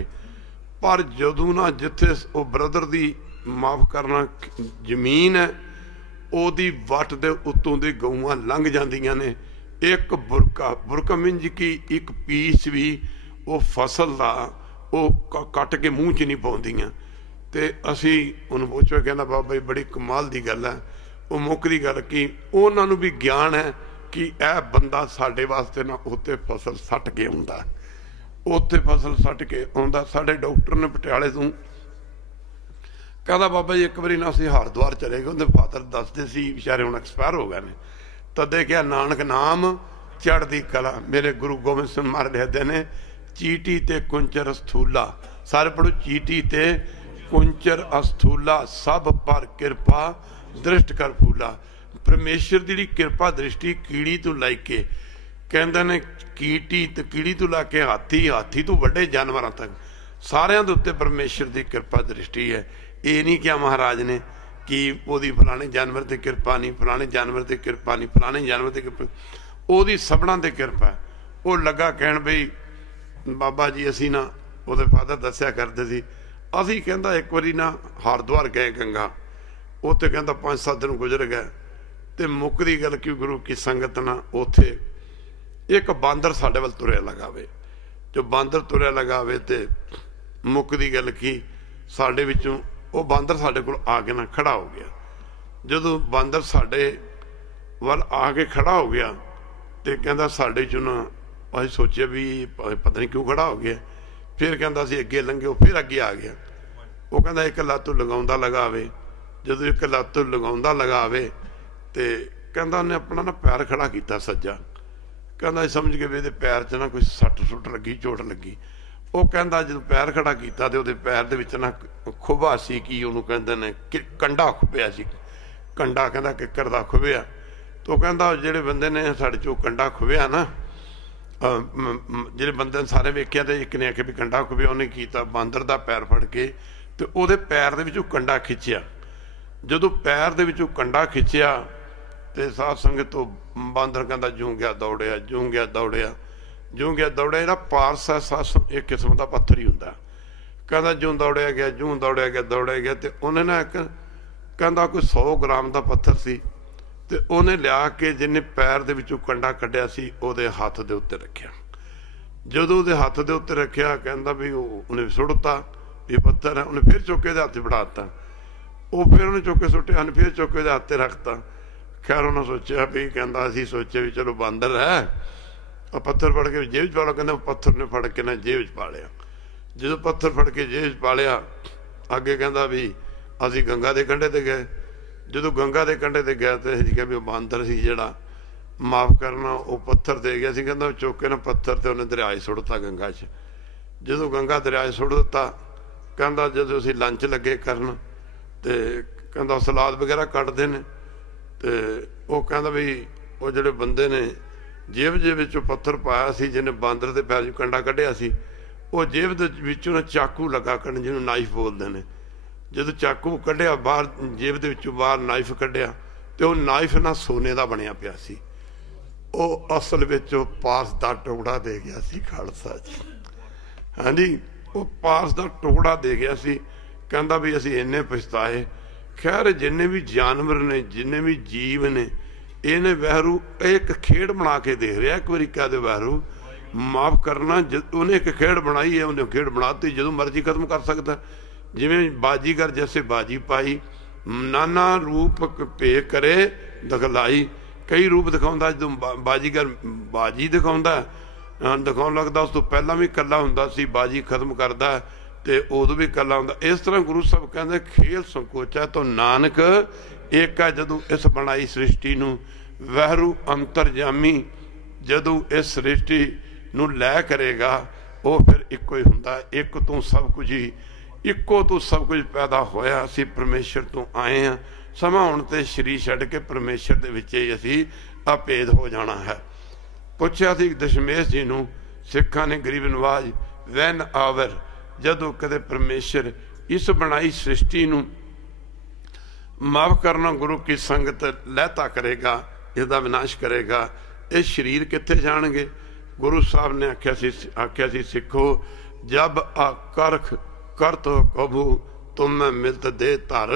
पर जदों ना जिथे वो ब्रदर दी माफ़ करना जमीन है ओदी वट दे उत्तों दी गऊआं लंघ जांदियां ने। एक बुरका मिंज की एक पीस भी वो फसल दा वो कट के मूँह च नहीं पाउंदियां। ते असी उन्होंने पुछो, कहना बाबा जी बड़ी कमाल दी गल है। वो मुक्कदी गल कि उन्होंने भी ज्ञान है कि यह बंदा साडे वास्ते ना उत्ते फसल सट के आउंदा, उत्थे फसल सट के आउंदा। साडे डॉक्टर ने पटियाले तो कहता बाबा जी एक बारी ना असीं हरिद्वार चले गए, उनके फादर दसदे सी बेचारे हुण एक्सपायर हो गए ने, तदे क्या नानक नाम चढ़दी कला। मेरे गुरु गोबिंद सिंह महाराज लिखदे ने चीटी ते कुंचर अस्थूला, सारे पढ़ो चीटी ते कुंचर अस्थूला सब पर कृपा दृष्ट कर फूला। परमेश्वर की जी कृपा दृष्टि कीड़ी तो लैके कहते ने कीड़ी तो लैके हाथी तो वड्डे जानवरों तक सारियां दे उत्ते परमेश्वर की कृपा दृष्टि है। ये नहीं क्या महाराज ने कि ओदी फलाने जानवर की कृपा नहीं, फलाने जानवर की कृपा नहीं, फलाने जानवर की कृपा, ओदी सबना की कृपा है। वो लगा कहण बई बाबा जी असी ना उहदे फादर दस्या करते सी, असी कहंदा एक बारी ना हरिद्वार गए गंगा, उत्थे कहंदा 5-7 दिन गुजर गए। तो मुक्कदी गल कि गुरु की संगत ना उत्थे एक बांदर साडे वल तुरया लगावे, जो बांदर तुरया लगावे तो मुक्कदी गल कि साडे विचों वो बांदर साडे कोल आके ना खड़ा हो गया। जदों बांदर साडे वल आके खड़ा हो गया तो कहंदा साडे चों ना असीं सोचिया भी पता नहीं क्यों खड़ा हो गया। फिर कहंदा असीं अगे लंघे, वो फिर अगे आ गया। वो कहंदा एक लत्त लगाउंदा लगावे, जदों एक लत्त लगाउंदा लगावे तो कहंदा उन्हें अपना ना पैर खड़ा किया सज्जा, कहंदा समझ के भी ये पैर च ना कोई सट सुट लगी, चोट लगी। वो कहंदा जो पैर खड़ा किया तो वो पैर दे विच ना खुबा सी कि उन्होंने कहंदे ने कंडा खुबिया सी, कंडा कहंदा किकर दा खुबिया। तो कहंदा जिहड़े बंदे ने साडे चों कंडा खुबिया ना, जिहड़े बंदे ने सारे वेख्या तो एक ने आखे भी कंडा खुबिया, उन्हें कीता बांदर दा पैर फड़ के तो उहदे पैर दे विचों कंडा खिंचिया। जदों पैर दे विचों कंडा खिंचिया तो साध संगत तो बांदर कहंदा जूं गया दौड़िया, जूं गया दौड़िया, जूं गया दौड़िया। जिहड़ा पारस है साध एक किस्म का पत्थर ही हुंदा, कहंदा जूं दौड़िया गया, जूं दौड़िया गया, दौड़िया गया। तो उन्हें ना एक कहंदा कोई 100 ग्राम का पत्थर सी, तो उन्हें लिया के जिन्हें पैर दे विचों कंडा कढ़िया सी उहदे हत्थ दे उत्ते रखिया। जदों उहदे हत्थ दे उत्ते रखिया कहंदा भी उन्हें सुट्टा भी पत्थर है, उन्हें फिर चुक के हत्थ फड़ाता, वो फिर उन्हें चुक के सुट्टिया, फिर चुक के हत्थ रखता। खैर उन्हें सोचा भी कहंदा असीं सोचे भी चलो बांदर है, और पत्थर फड़ के जेब च पा लो। कहंदा पत्थर ने फड़ के ना जेब च पा लिया। जो पत्थर फड़ के जेब च पा लिया, अगे कहंदा भी असीं गंगा के कंढे ते गए। जो गंगा के कंढे ते गया तो असीं कहा भी बांदर सी जिहड़ा माफ़ करना वो पत्थर दे गया सी, कहंदा चुक के ना पत्थर ते उन्हें दरिया सुट्टता गंगा च। जो गंगा दरिया सुट दिता, कहंदा जो असीं लंच लगे करन तो कहंदा सलाद वगैरह कटदे ने, तो वो कहंदा भी वो जिहड़े बंदे ने जेब दे विचों पत्थर पाया सी, जिन्हें बांदर के पैर चों कंडा कढ़िया सी, वो जेब दे विचों ना चाकू लगा कढ़न, जिन्हों नाइफ बोलते हैं। जो चाकू कढ़िया बाहर जेब दे विचों बाहर नाइफ कढ़िया तो वह नाइफ ना सोने का बनया पिया सी, वो असल विच पास का टुकड़ा दे गया सी खालसा जी। हाँ जी, वो पास का टुकड़ा दे गया सी। कहंदा भी असीं इन्ने पछताए। खैर जिन्ने भी जानवर ने, जिन्ने भी जीव ने, इन्हें वहरू एक खेड बना के देख रहा। एक बारी कह दे वहरू माफ़ करना, उन्हें एक खेड बनाई है, उन्हें खेड बनाती, जो मर्जी खत्म कर सकता। जिमें बाजीगर जैसे बाजी पाई, नाना रूप पे करे दिखलाई, कई रूप दिखाउंदा। जो बाजीगर बाजी दिखाउंदा दिखाउण लगदा, उस तो पहला भी कला हुंदा सी, बाजी खत्म करदा ते उदों भी कला हुंदा। इस तरह गुरु साहब कहंदे खेल संकोचा तो नानक एक है। जदों इस बनाई सृष्टि नूं वहरू अंतरजामी, जदों इस सृष्टि नूं लै करेगा वो फिर इक्को ही हुंदा। एक तू सब कुछ ही, इक्को तू सब कुछ पैदा होया। असीं परमेश्वर तो आए हैं, समा हुण ते शरीर छड्ड के परमेश्वर दे विच ही असीं अभेद हो जाना है। पुछया सी दशमेश जी नूं सिखां ने गरीब नवाज, वैन आवर जदों कदे परमेश्वर इस बनाई सृष्टि नूं माफ़ करना गुरु की संगत लहता करेगा, इसका विनाश करेगा, ये शरीर कित्थे जाणगे? गुरु साहब ने आख्या सी सिखो, जब आकरख करत कबू तुम मैं मिलत दे धर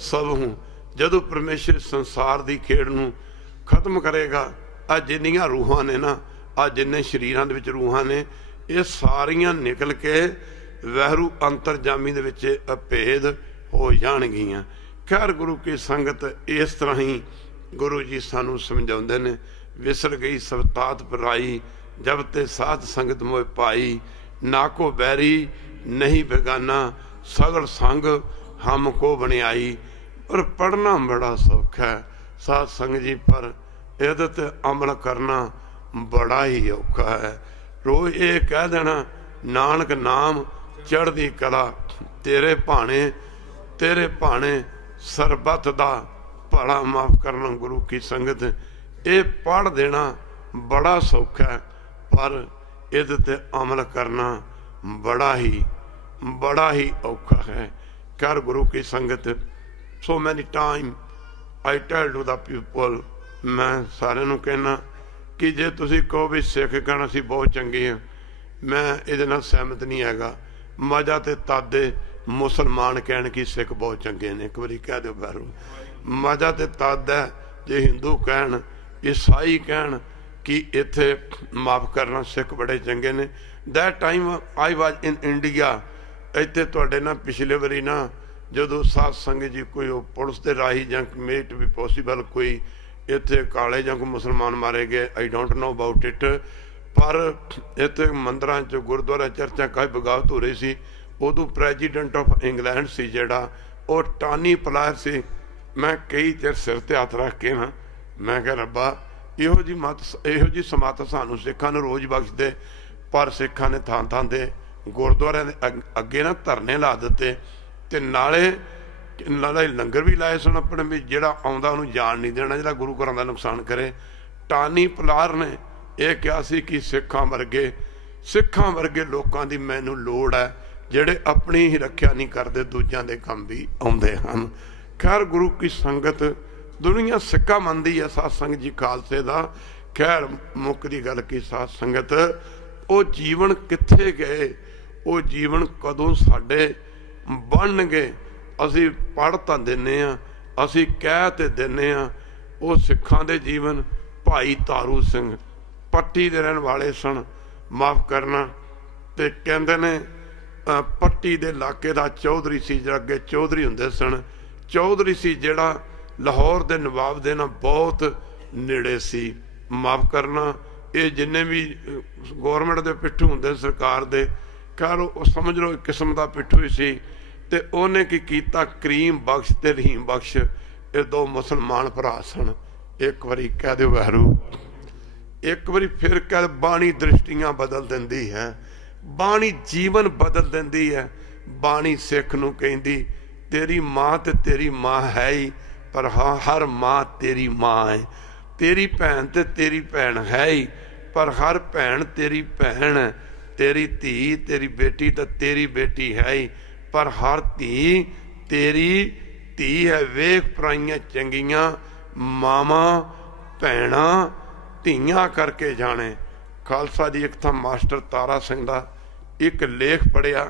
सब हूँ। जदों परमेश्वर संसार की खेड़ नूं खत्म करेगा, आ जिन्नियां रूहां ने ना, आ जिन्ने शरीरां दे विच रूहां ने, ये सारियां निकल के वहरू अंतरजामी दे विच अभेद हो जाणगियां। खैर गुरु की संगत इस तरह ही गुरु जी सानू समझाउंदे ने, विसर गई सबतात पराई, जब ते साध संगत मोह पाई, ना को बैरी नहीं बेगाना, सगल संग हमको बनियाई। और पढ़ना बड़ा सौखा है साध संग जी, पर इहदे ते अमल करना बड़ा ही औखा है। रोज ये कह देना नानक नाम चढ़दी कला, तेरे भाने सरबत दा भला। माफ करना गुरु की संगत, ये पढ़ देना बड़ा सौखा है, पर इहदे ते अमल करना बड़ा ही औखा है। कर गुरु की संगत, so many time I tell to the people, मैं सारे नूं कहना कि जे तुसी कहो भी सिख कहना असीं बहुत चंगे हैं, मैं इहदे नाल सहमत नहीं हैगा। मजा ते तादे मुसलमान कहण कि सिख बहुत चंगे ने, एक बारी कह दो बाहरों। मजा ते तद है जे हिंदू कहण, ईसाई कहण कि इत्थे माफ करना सिख बड़े चंगे ने। That time I was in India, इत्थे तुहाडे ना पिछले वारी ना जदों साध संगत जी कोई पुलिस के राही जां मेट भी पॉसीबल कोई इत्थे काले जां कोई मुसलमान मारे गए, I don't know about it, पर इत्थे मंदिरां च गुरुद्वारा चर्चा काफ़ी बगावत हो रही सी। उदों प्रेजिडेंट ऑफ इंग्लैंड सी जिहड़ा वो टानी पलायर सी। मैं कई चिर सिर ते हथ रख के ना मैं कहा रब्बा इहो जी समात सानू सिखां नूं रोज़ बख्श दे, पर सिखां ने थां थां दे गुरुद्वारियां दे अगे ना धरने ला दिते ते नाले लंगर भी लाए सन अपने भी, जिहड़ा आउंदा उहनूं जाण नहीं देना, जिहड़ा गुरु घरां दा नुकसान करे। टानी पलार ने यह कहा सी कि सिखां वर्गे लोगों की मैनू लोड़ है, जिहड़े अपनी ही रखिया नहीं करते, दूजियां दे काम भी आउंदे हन। खैर गुरु की संगत दुनिया सिक्का मनदी है साध संगत जी खालसे दा। खैर मुक्कदी गल की साध संगत, वो जीवन कित्थे गए, वो जीवन कदों साडे बन गए। असी पढ़ तां दिंदे आ, असी कह ते दिंदे आ। वो सिखां दे जीवन भाई तारू सिंह पट्टी दे रहन वाले सन, माफ करना, ते कहंदे ने पट्टी दे इलाके दा चौधरी सी, जिहड़ा अगे चौधरी हुंदे सन, चौधरी सी जिहड़ा लाहौर दे नवाब दे ना बहुत नेड़े सी। माफ करना, ये जिन्ने भी गौरमेंट दे पिट्ठू हुंदे सरकार दे, खैर समझ लो एक किस्म दा पिट्ठू ही सी। ते उहने की कीता, करीम बख्श ते रहीम बख्श ये दो मुसलमान भरा सन। एक बारी कह दो वहरू, एक बारी फिर कह, बाणी दृष्टियां बदल दिंदी है, बाणी जीवन बदल दिंदी है। बाणी सिख नूं कहंदी तेरी माँ ते तेरी माँ है ही, पर हाँ हर माँ तेरी माँ है। तेरी भैन ते तेरी भैन है ही, पर हर भैन तेरी भैन है। तेरी धी तेरी बेटी तो तेरी बेटी है ही, पर हर धी तेरी धी है। वेख पराइयां चंगियां मामा भैणा धीयां करके जाने। खालसा जी एक था मास्टर तारा सिंह दा एक लेख पढ़िया,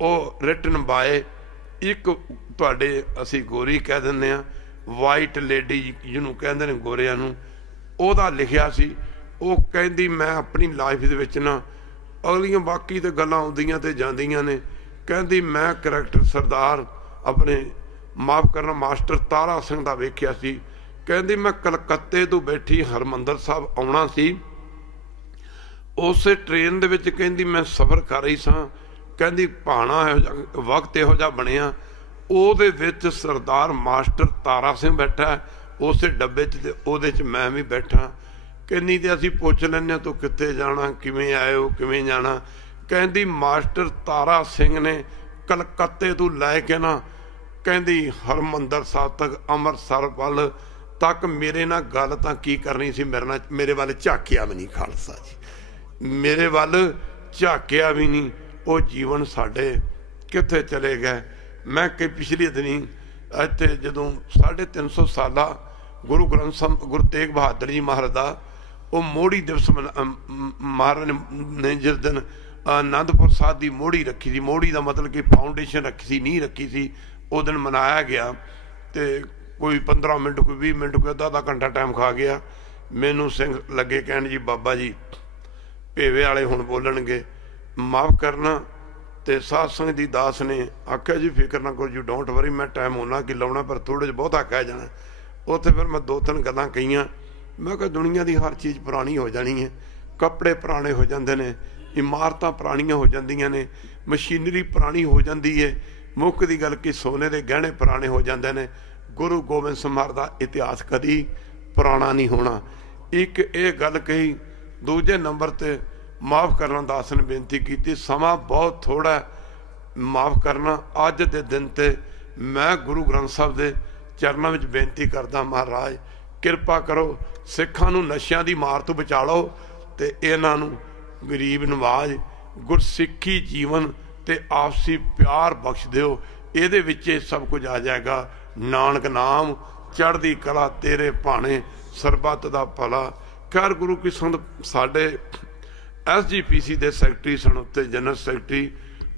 वो रिटन बाय एक तुहाडे असी गोरी कह दिंदे आ, वाइट लेडी जिन्हों कहंदे ने गोरियां नूं, ओहदा लिखिया सी। वो कहंदी मैं अपनी लाइफ दे विच ना अगलियां बाकी तो गल्लां आउंदियां ते जांदियां ने, कहंदी मैं करैक्टर सरदार अपने माफ करना मास्टर तारा सिंह दा वेखिया सी। कहंदी मैं कलकत्ते तो बैठी हरमंदर साहब आउणा सी, उस ट्रेन दे विच कहंदी मैं सफ़र कर रही सां, कहंदी भाणा वक्त इहो जिहा बनिया, ਉਹਦੇ ਵਿੱਚ सरदार मास्टर तारा सिंह बैठा है उस डब्बे च, ਉਹਦੇ च मैं भी बैठा। कहनी तो असीं पुछ लैंदे तूं कित्थे जाना, किवें आए हो, किवें जाना। कहंदी मास्टर तारा सिंह ने कलकत्ते तो लैके ना कहंदी हरमंदर साहब तक अमृतसर वाल तक मेरे नाल गल तां की करनी सी, मेरे वाल झाकिया भी नहीं खालसा जी, मेरे वाल झाकिया भी नहीं। वो जीवन साडे कित्थे चले गए। मैं कि पिछले दिनी इत्थे जदों 350 साला गुरु ग्रंथ साहब गुरु तेग बहादुर जी महाराज दा वो मोड़ी दिवस महाराज ने जिस दिन आनंदपुर साहब की मोड़ी रखी थी, मोड़ी का मतलब कि फाउंडेशन रखी सी, नींह रखी सी, उस दिन मनाया गया। तो कोई 15 मिनट कोई 20 मिनट कोई अद्धा घंटा टाइम खा गया। मैनू सिंह लगे कहन जी बाबा जी भेवे वाले हुण बोलणगे, माफ़ करना। तो साध संगत दी दास ने आख्या जी फिक्र ना करो जी, डोंट वरी, मैं टाइम होना कि लाउणा पर थोड़े जिहा बहुता कह जाना। उत्थे फिर मैं 2-3 गल्लां कहीआं। मैं कहा दुनिया की हर चीज़ पुरानी हो जानी है, कपड़े पुराने हो जाते हैं, इमारतां पुरानियां हो जांदियां ने, मशीनरी पुरानी हो जाती है, मुख की गल कि सोने के गहने पुराने हो जाते हैं। गुरु गोबिंद सिंह महाराज का इतिहास कदी पुराना नहीं होना। एक ये गल कही। दूजे नंबर ते माफ़ करना दास ने बेनती की, समा बहुत थोड़ा है, माफ़ करना। अज के दिन ते मैं गुरु ग्रंथ साहब के चरणों में बेनती करदा, महाराज किरपा करो सिखां नूं नशियां दी मार तो बचा लो, ते इन्हां नूं गरीब नवाज गुरसिੱਖੀ जीवन ते आपसी प्यार बख्श दिओ। इहदे विच सब कुछ आ जाएगा। नानक नाम चढ़दी कला तेरे भाणे, सरबत दा भला। खैर गुरु की संगत साडे SGPC के सैकटरी सन उत्ते जनरल सैकटरी,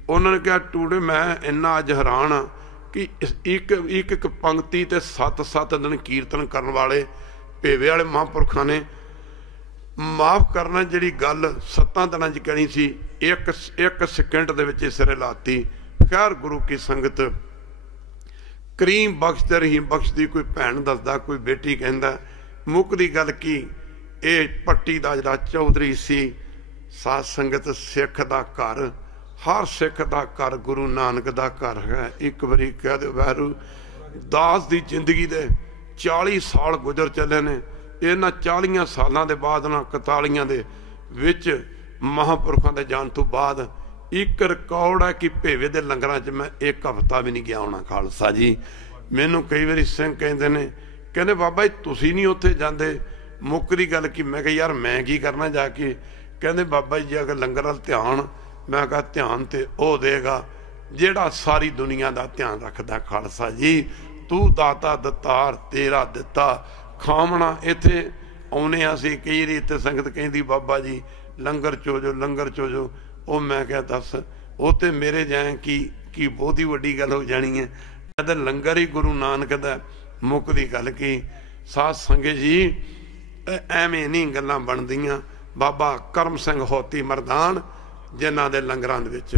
उन्होंने कहा टूडे मैं इन्ना अज हैरान हाँ कि एक पंक्ति ते 7-7 दिन कीर्तन करने वाले भेवे वाले महापुरखों ने माफ़ करना जिहड़ी गल 7 दिनों च कहनी सी, एक सेकंड दे विच सिरे लाती। खैर गुरु की संगत करीम बख्श ते रहीम बख्श दी कोई भैन दसदा, कोई बेटी कहंदा। मुकदी गल की ये पट्टी का जिहड़ा चौधरी सी, साध संगत सिख दा घर, हर सिख दा घर गुरु नानक दा घर है। एक बारी कह दे वैरू दास की जिंदगी दे 40 साल गुजर चले ने, इन्हां 40 सालों के बाद ना 41 दे विच महापुरखों के जान तो बाद एक रिकॉर्ड है कि भेवे दे लंगरां च मैं एक हफ्ता भी नहीं गया होना। खालसा जी मैनू कई बारी सिंह कहते हैं, कहते बाबा जी तुसीं नहीं उत्थे जांदे। मुक्कदी गल कि मैं कहा यार मैं की करना जाके। कहते बाबा जी अगर लंगर वाल ध्यान, मैं कहा ध्यान तो वह देगा जिहड़ा सारी दुनिया का ध्यान रखता। खालसा जी तू दाता दतार तेरा दिता खावना। इत्थे आउने असीं कई वारी इत्थे संगत कहती बाबा जी लंगर चोजो लंगर चोजो। वो मैं क्या दस वो तो मेरे जाए की बहुत ही वड्डी गल हो जानी है। कहते लंगर ही गुरु नानक दा। मुकदी गल की साध संगत जी एवें नहीं गल्लां बनदियां। बाबा करम सिंह होती मरदान जिन्हां दे लंगरां दे विच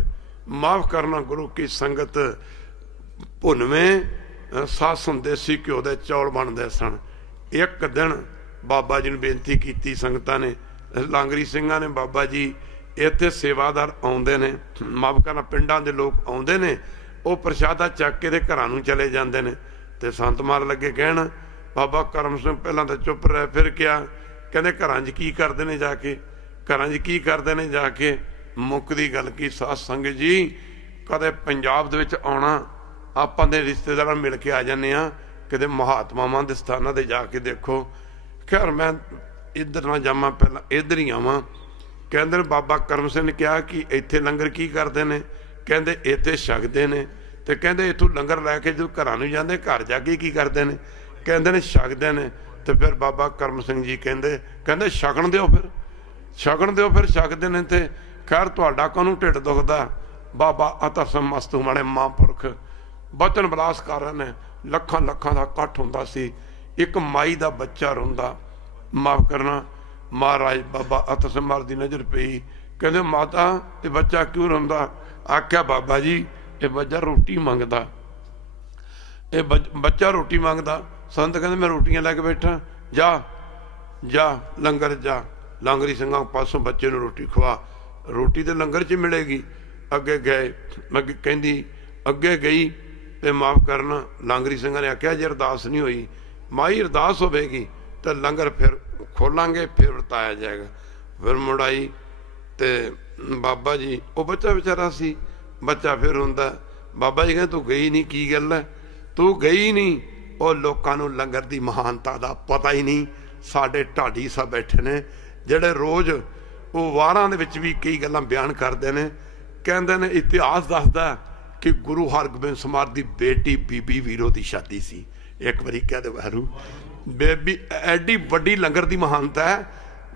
माफ़ करना गुरु की संगत भुनवें सासन देसी घ्यो दे चौल बनते सन। एक दिन बाबा जी ने बेनती की संगतां ने, लांगरी सिंघां ने, बाबा जी इत्थे सेवादार आउंदे ने, माफ़ करना पिंडां दे लोग आउंदे ने, वो प्रशादा चक के घरां नूं चले जांदे ने। ते संत मार लगे कहण बाबा करम सिंह पहलां तो चुप रहे, फिर क्या कहते घरां च की करदे ने जाके, घरां च की करदे ने जाके। मुक्कदी गल की साध संगत जी कदे पंजाब दे विच आउणा आपां दे रिश्तेदारां मिल के आ जाने आ, किते महात्मावां दे स्थानां ते जाके देखो। खैर मैं इधर ना जावां पहलां इधर ही आवां। कहंदे बाबा करम सिंह ने कहा कि इत्थे लंगर की करदे ने, कहंदे इत्थे छकदे ने। ते कहंदे इत्थों लंगर लैके जो घरां नूं जांदे घर जाके की करदे ने, कहंदे ने छकदे ने। ते फिर बाबा करम सिंह जी कहंदे छकण दिओ, फिर छकण दिओ, फिर छकदे ने। ते खैर तुहाडा काहनूं ढिड दुखदा। बाबा अतर सिंह मस्तू माणे महापुरख बचन विलास कर रहे ने, लखां लखां दा इकट्ठ हुंदा सी, एक माई दा बच्चा रोंदा। माफ़ करना महाराज बाबा अतर सिंह महाराज दी नज़र पई, कहंदे माता ये बच्चा क्यों रोंदा? आख्या बाबा जी ये बच्चा रोटी मंगदा, ये बच्चा रोटी मंगदा। संत कहंदे मैं रोटियां लैके बैठा, जा जा लंगर जा, लांगरी सिंघां पासों बच्चे नूं रोटी खवा, रोटी तो लंगर च मिलेगी। अगे गए, अगे कहंदी अगे गई तो माफ़ करना लांगरी सिंघां ने आख्या जे अरदास नहीं हुई, माई अरदास होगी तो लंगर फिर खोलांगे, फिर वरताया जाएगा। फिर मुड़ाई तो बाबा जी वो बच्चा बेचारा सी, बच्चा फिर हुंदा। बाबा जी कहते तू गई नहीं, की गल है तू गई नहीं? और लोगों को लंगर की महानता का पता ही नहीं। साडे ढाडी सा बैठे ने जिहड़े रोज़ वो वारां दे विच भी कई गल्लां बयान करते हैं। कहते हैं इतिहास दसदा कि गुरु हरगोबिंद सिंह महाराज की बेटी बीबी वीरो की शादी सी। एक बारी कह दे वैरू बेबी एडी वड्डी लंगर की महानता है,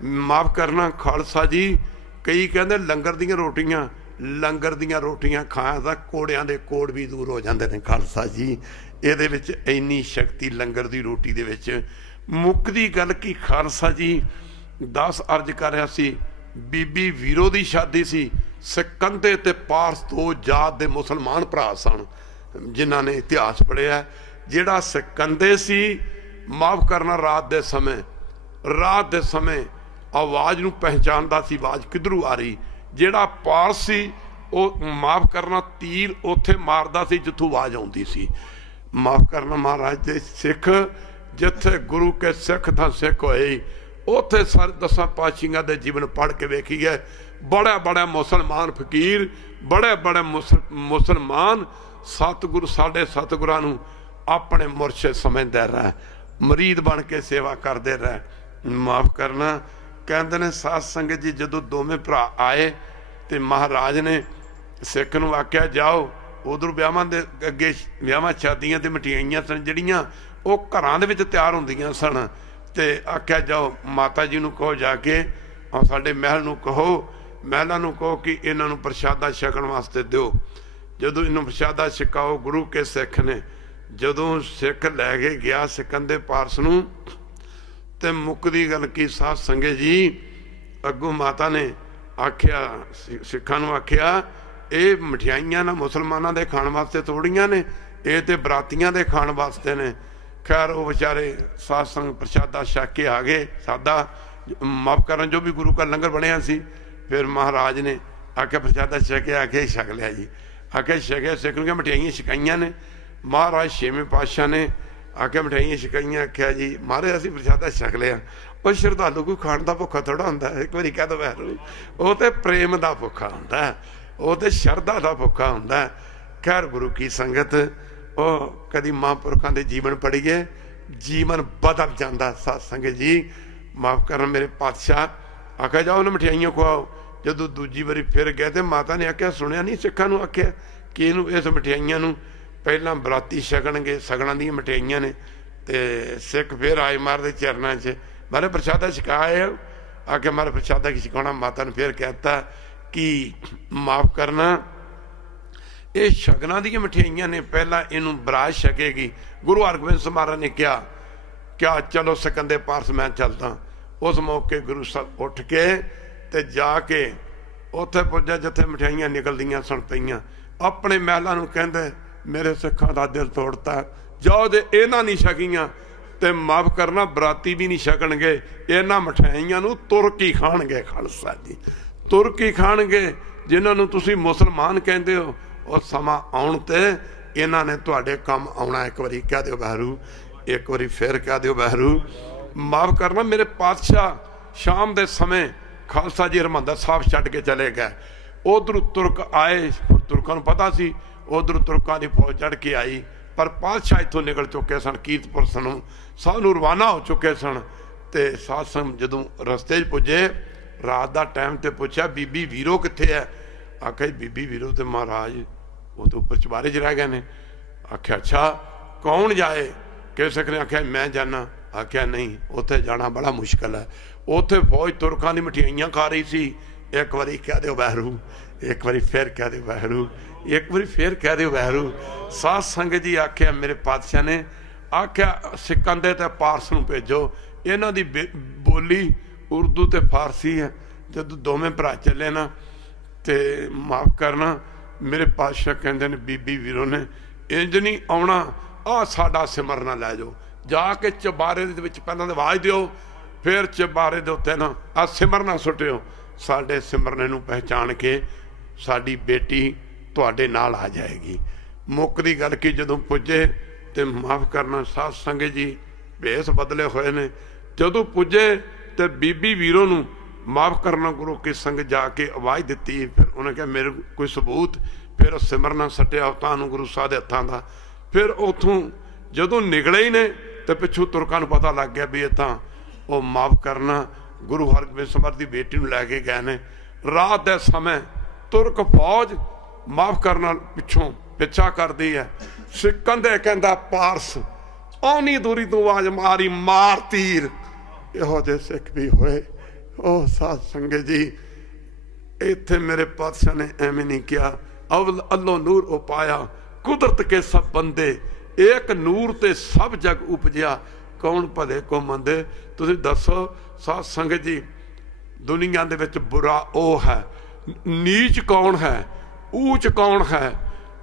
माफ़ करना खालसा जी, कई कहते लंगर दियां रोटियां खाया तो कोड़ियां दे कोड़ भी दूर हो जाते हैं। खालसा जी ਇਹਦੇ ਵਿੱਚ ਇੰਨੀ शक्ति लंगर की रोटी दे विच। मुकदी गल की खालसा जी 10 अर्ज कर रहा सी, बीबी वीरो की शादी सी, सिकंदे ते पारस दो जात दे मुसलमान भरा सन जिन्हां ने इतिहास पढ़िया। जिहड़ा सिकंदे सी माफ़ करना रात दे समय आवाज़ नूं पहचानदा सी, आवाज़ किधरों आ रही। जिहड़ा पारस सी वो माफ़ करना तीर उत्थे मारदा सी जिथों आवाज़ आउंदी सी। माफ़ करना महाराज दे सिख जिथे गुरु के सिख तां सिख होए, उत्थे सारे 10 पातशाहियां दे जीवन पढ़ के वेखीए। बड़े मुसलमान फकीर, बड़े मुसलमान सतगुरु साढ़े सतगुरां नूं अपने मुरशद समझदे रहे, मरीद बन के सेवा करते रहे। माफ़ करना कहते ने साध संगत जी जदों दोवें भरा आए तो महाराज ने सिख नूं आख्या जाओ उधर ब्याहां दे अगे ब्याहां शादियां ते मठियाइयां सन जिहड़ियां वो घरां दे विच तैयार हुंदियां सन, ते आख्या जाओ माता जी नूं कहो जाके साडे महल नूं कहो, महलां नूं कहो कि इन्हां नूं प्रशादा छकण वास्ते दिओ। जदों इन्हूं प्रशादा छकाओ गुरु के सिख ने जदों सिख लै के गया सिकंदे पारस नूं ते मुकदी गल की साध संगत जी अगों माता ने आख्या सिखां नूं आख्या ये मठियाइयां ना मुसलमानां दे खाण वास्ते थोड़ियां ने, ये तो बरातियां दे खाण वास्ते ने। खैर वो बेचारे साध संग प्रशादा छक के आ गए सादा माफ़ करना जो भी गुरु का लंगर बनया सी। फिर महाराज ने आख्या प्रशादा छके आके छक लिया जी, आके छके सिख नूं मठियाइयां छकाइयां ने। महाराज छेवें पातशाह ने आके मठियाइयां छकाइयां, आख्या जी महाराज असीं प्रशादा छक लिया। और श्रद्धालु कोई खाण का भुखा थोड़ा होंदा, एक बारी कह दो वैरू वो तो प्रेम का भुखा होंदा, वो तो शरधा का भुखा होंदा। खैर गुरु की संगत वो कदी महापुरखों के जीवन पढ़िए जीवन बदल जाता। साध संगत जी माफ़ करना मेरे पातशाह आख्या जाओ उन्हें मठियाइयां खुआओ। जदों दूजी बारी फिर गए तो माता ने आख्या सुनिया नहीं सिखां नूं आख्या कि इस मठियाइयां नूं पहलां बराती छकणगे, सगणां दी मठियाइयां ने। ते सिख फिर आए मारदे चरनां च मारे प्रशादा छकाए, आख्या मारे प्रशादा की छकाउणा। माता ने फिर कहता कि माफ़ करना ये शगनां दी मठियाइयां ने, पहला इनू बरात छकेगी। गुरु हरगोबिंद साहिब महाराज ने क्या चलो सिकंदे पारस मैं चलदा। उस मौके गुरु साहब उठ के ते जाके उत्थे पुज्जा जिथे मठियाइयां निकलदियां सन पईयां, अपने महलां नूं कहंदे मेरे सिखां दा दिल तोड़ता, जाओ जे इन्हां नहीं छकीयां ते माफ़ करना बराती भी नहीं छकणगे, इन्हां मठियाइयां नूं तुरकी खाणगे। खालसा जी तुरकी खाणगे जिन्हां नूं तुसीं मुसलमान कहंदे हो, और समा आउण ते इन्हां ने तुहाडे काम आउणा। एक बारी कह दिओ बहरू, एक बारी फिर कह दिओ बहरू। माफ़ करना मेरे पातशाह शाम दे समय खालसा जी हरमंदर साहब छड्ड के चले गए। उधर तुरक आए, तुरकां नूं पता सी उधर तुरकां दी फौज चढ़ के आई, पर पातशाह इत्थों निकल चुके सन, कीरतपुर सनों सानू रवाना हो चुके सन। ते साध संग जदों रस्ते च पुजे रात का टाइम ते पुछया बीबी वीरो कित्थे है? आख्या बीबी वीरो तो महाराज वो तो उपर चबारे च रह गए ने। आख्या अच्छा कौन जाए? किस ने आख्या मैं जाना। आख्या नहीं उत्थे जाना बड़ा मुश्किल है, उत्थे फौज तुरकां दी मठियाइयां खा रही सी। एक बारी कह दिओ बहरू, एक बारी फिर कह दिओ बहरू, एक बारी फिर कह दिओ बहरू। साध संगत जी आख्या मेरे पातशाह ने आख्या सिकंदे ते पारस नूं भेजो, इन्हां दी बोली उर्दू ते फारसी है। जदों दोवें भरा चले ना ते माफ़ करना मेरे पातशाह कहंदे ने बीबी वीरो ने इंज नहीं आउणा, आ साडा सिमरना लै जाओ, जाके चबारे दे विच पहलां आवाज़ दिओ, फिर चबारे दे उत्ते ना आ सिमरना सुटिओ। साडे सिमरने नूं पहचान के साडी बेटी तुहाडे नाल आ जाएगी। मुकदी गल की जदों पुजे ते माफ़ करना साध संगत जी भेस बदले हुए ने। जदों पुजे ते बीबी वीरो नूं माफ़ करना गुरु की संग जाके आवाज़ दी। फिर उन्हें कहा मेरे कोई सबूत? फिर सिमरना सटिया उतां गुरु साहब के हत्थां दा। फिर उतों जदों निकले ही ने तो पिछों तुरकां नूं पता लग गया भी ये तां वो माफ़ करना गुरु हरगोबिंद साहिब की बेटी नूं लैके गए ने। रात के समय तुरक फौज माफ़ करना पिछों पिछा करती है। सिकंदे कहंदा पारस औनी दूरी तू आवाज़ मारी मार तीर। इहो जे सिख भी होए ओ साध संगत जी इत्थे मेरे पातशाह ने एवें नहीं किया, अवल अल्लो नूर उपाया कुदरत के सब बंदे, एक नूर ते सब जग उपजिया, कौन भले को मंदे। तुसीं दसो साध संगत जी दुनिया दे विच बुरा ओ है, नीच कौन है, ऊच कौन है।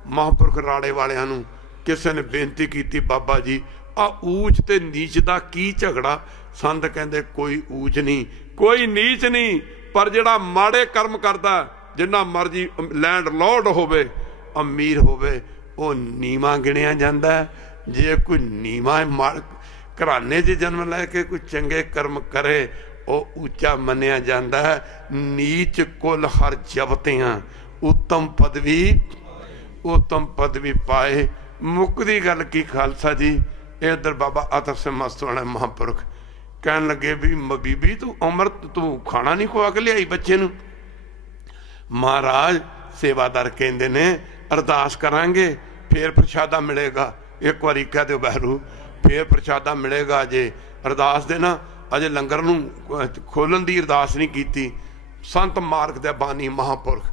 महापुरख राड़े वालियां नूं किसी ने बेनती की, बाबा जी आ ऊच ते नीच दा की झगड़ा। संत कहंदे कोई ऊच नहीं कोई नीच नहीं, पर जिहड़ा माड़े कर्म करदा जिन्ना मर्जी लैंड लॉर्ड होवे अमीर होवे वो नीवा गिणिया जांदा है। जे कोई नीवा घराने च जन्म लैके कोई चंगे कर्म करे वो ऊंचा मन्निया जाता है। नीच कुल हर जबतियां उत्तम पदवी पाए। मुकदी गल की खालसा जी। इधर बाबा अतर सिंह मस्तवाना महापुरख कहन लगे भी बीबी तू अमृत तू खाना नहीं खुआ के लियाई बच्चे नूं। महाराज सेवादार कहते ने अरदास करांगे फिर प्रशादा मिलेगा। एक बारी कह दो बहरू फिर प्रशादा मिलेगा। अजे अरदास देना अजे लंगर नूं खोलन की अरदास नहीं की। संत मार्ग दे बानी महापुरख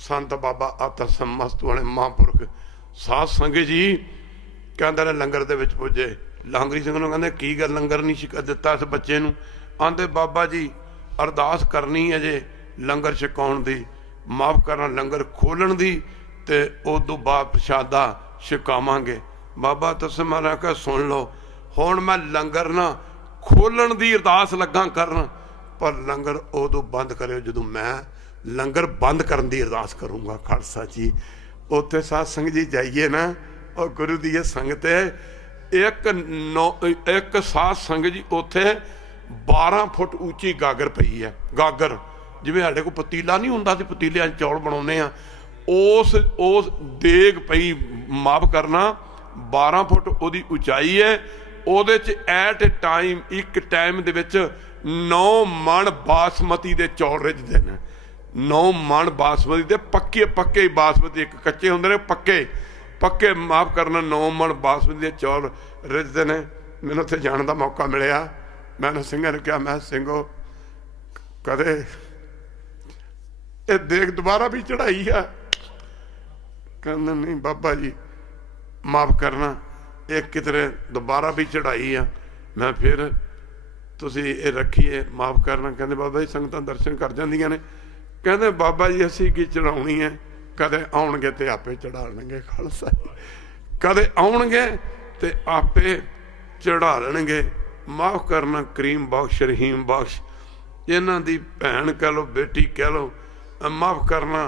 संत बाबा अतर सिंह मस्तवाने महापुरख साध संगत जी कहते ने लंगर दे विच पुजे। लांगरी सिंह नूं कहंदे की गल लंगर नहीं दिता इस बच्चे नूं। आंदे बाबा जी अरदास करनी अजे लंगर छकाउण दी, माफ़ करना लंगर खोलण दी ते उदों बाद प्रशादा छकावांगे। बाबा तुस मैं कहा सुन लो हुण मैं लंगर ना खोलण दी अरदास लगा करन, पर लंगर उदों बंद करियो जदों मैं लंगर बंद करन दी अरदास करूँगा। खालसा जी उत्थे साध संगत जी जाइए ना और गुरु दी संगत है एक साध संगत जी उत्थे 12 फुट ऊंची गागर पई है। गागर जिवें साडे कोल पतीला नहीं हुंदा सी पतीलियां चौल बनाउने आ उस देग पई। माफ करना 12 फुट उहदी उचाई है। उहदे च एट ए टाइम एक टाइम दे विच 9 मण बासमती दे चौल रिझदे ने। 9 मण बासमती दे पक्के बासमती, एक कच्चे हुंदे ने पक्के माफ करना 9 मण बासमती दे चौल रिझदे ने। मैनूं उत्थे जाण दा मौका मिलिया। मैंने सिंघां ने कहा मैं सिंघो कदे ये देग दोबारा भी चढ़ाई है? कहना नहीं बाबा जी माफ करना एक कितने दोबारा भी चढ़ाई है, मैं फिर तुसी ये रखीए माफ करना। कहते बाबा जी संगतां दर्शन कर जांदियां ने। कहते बाबा जी असीं की चढ़ाउणी है, कदे आउणगे ते आपे चढ़ा लेंगे। खालसा कदे आउणगे ते आपे चढ़ा लेंगे। माफ करना करीम बख्श रहीम बख्श इन्हां दी भैन कह लो बेटी कह लो। माफ करना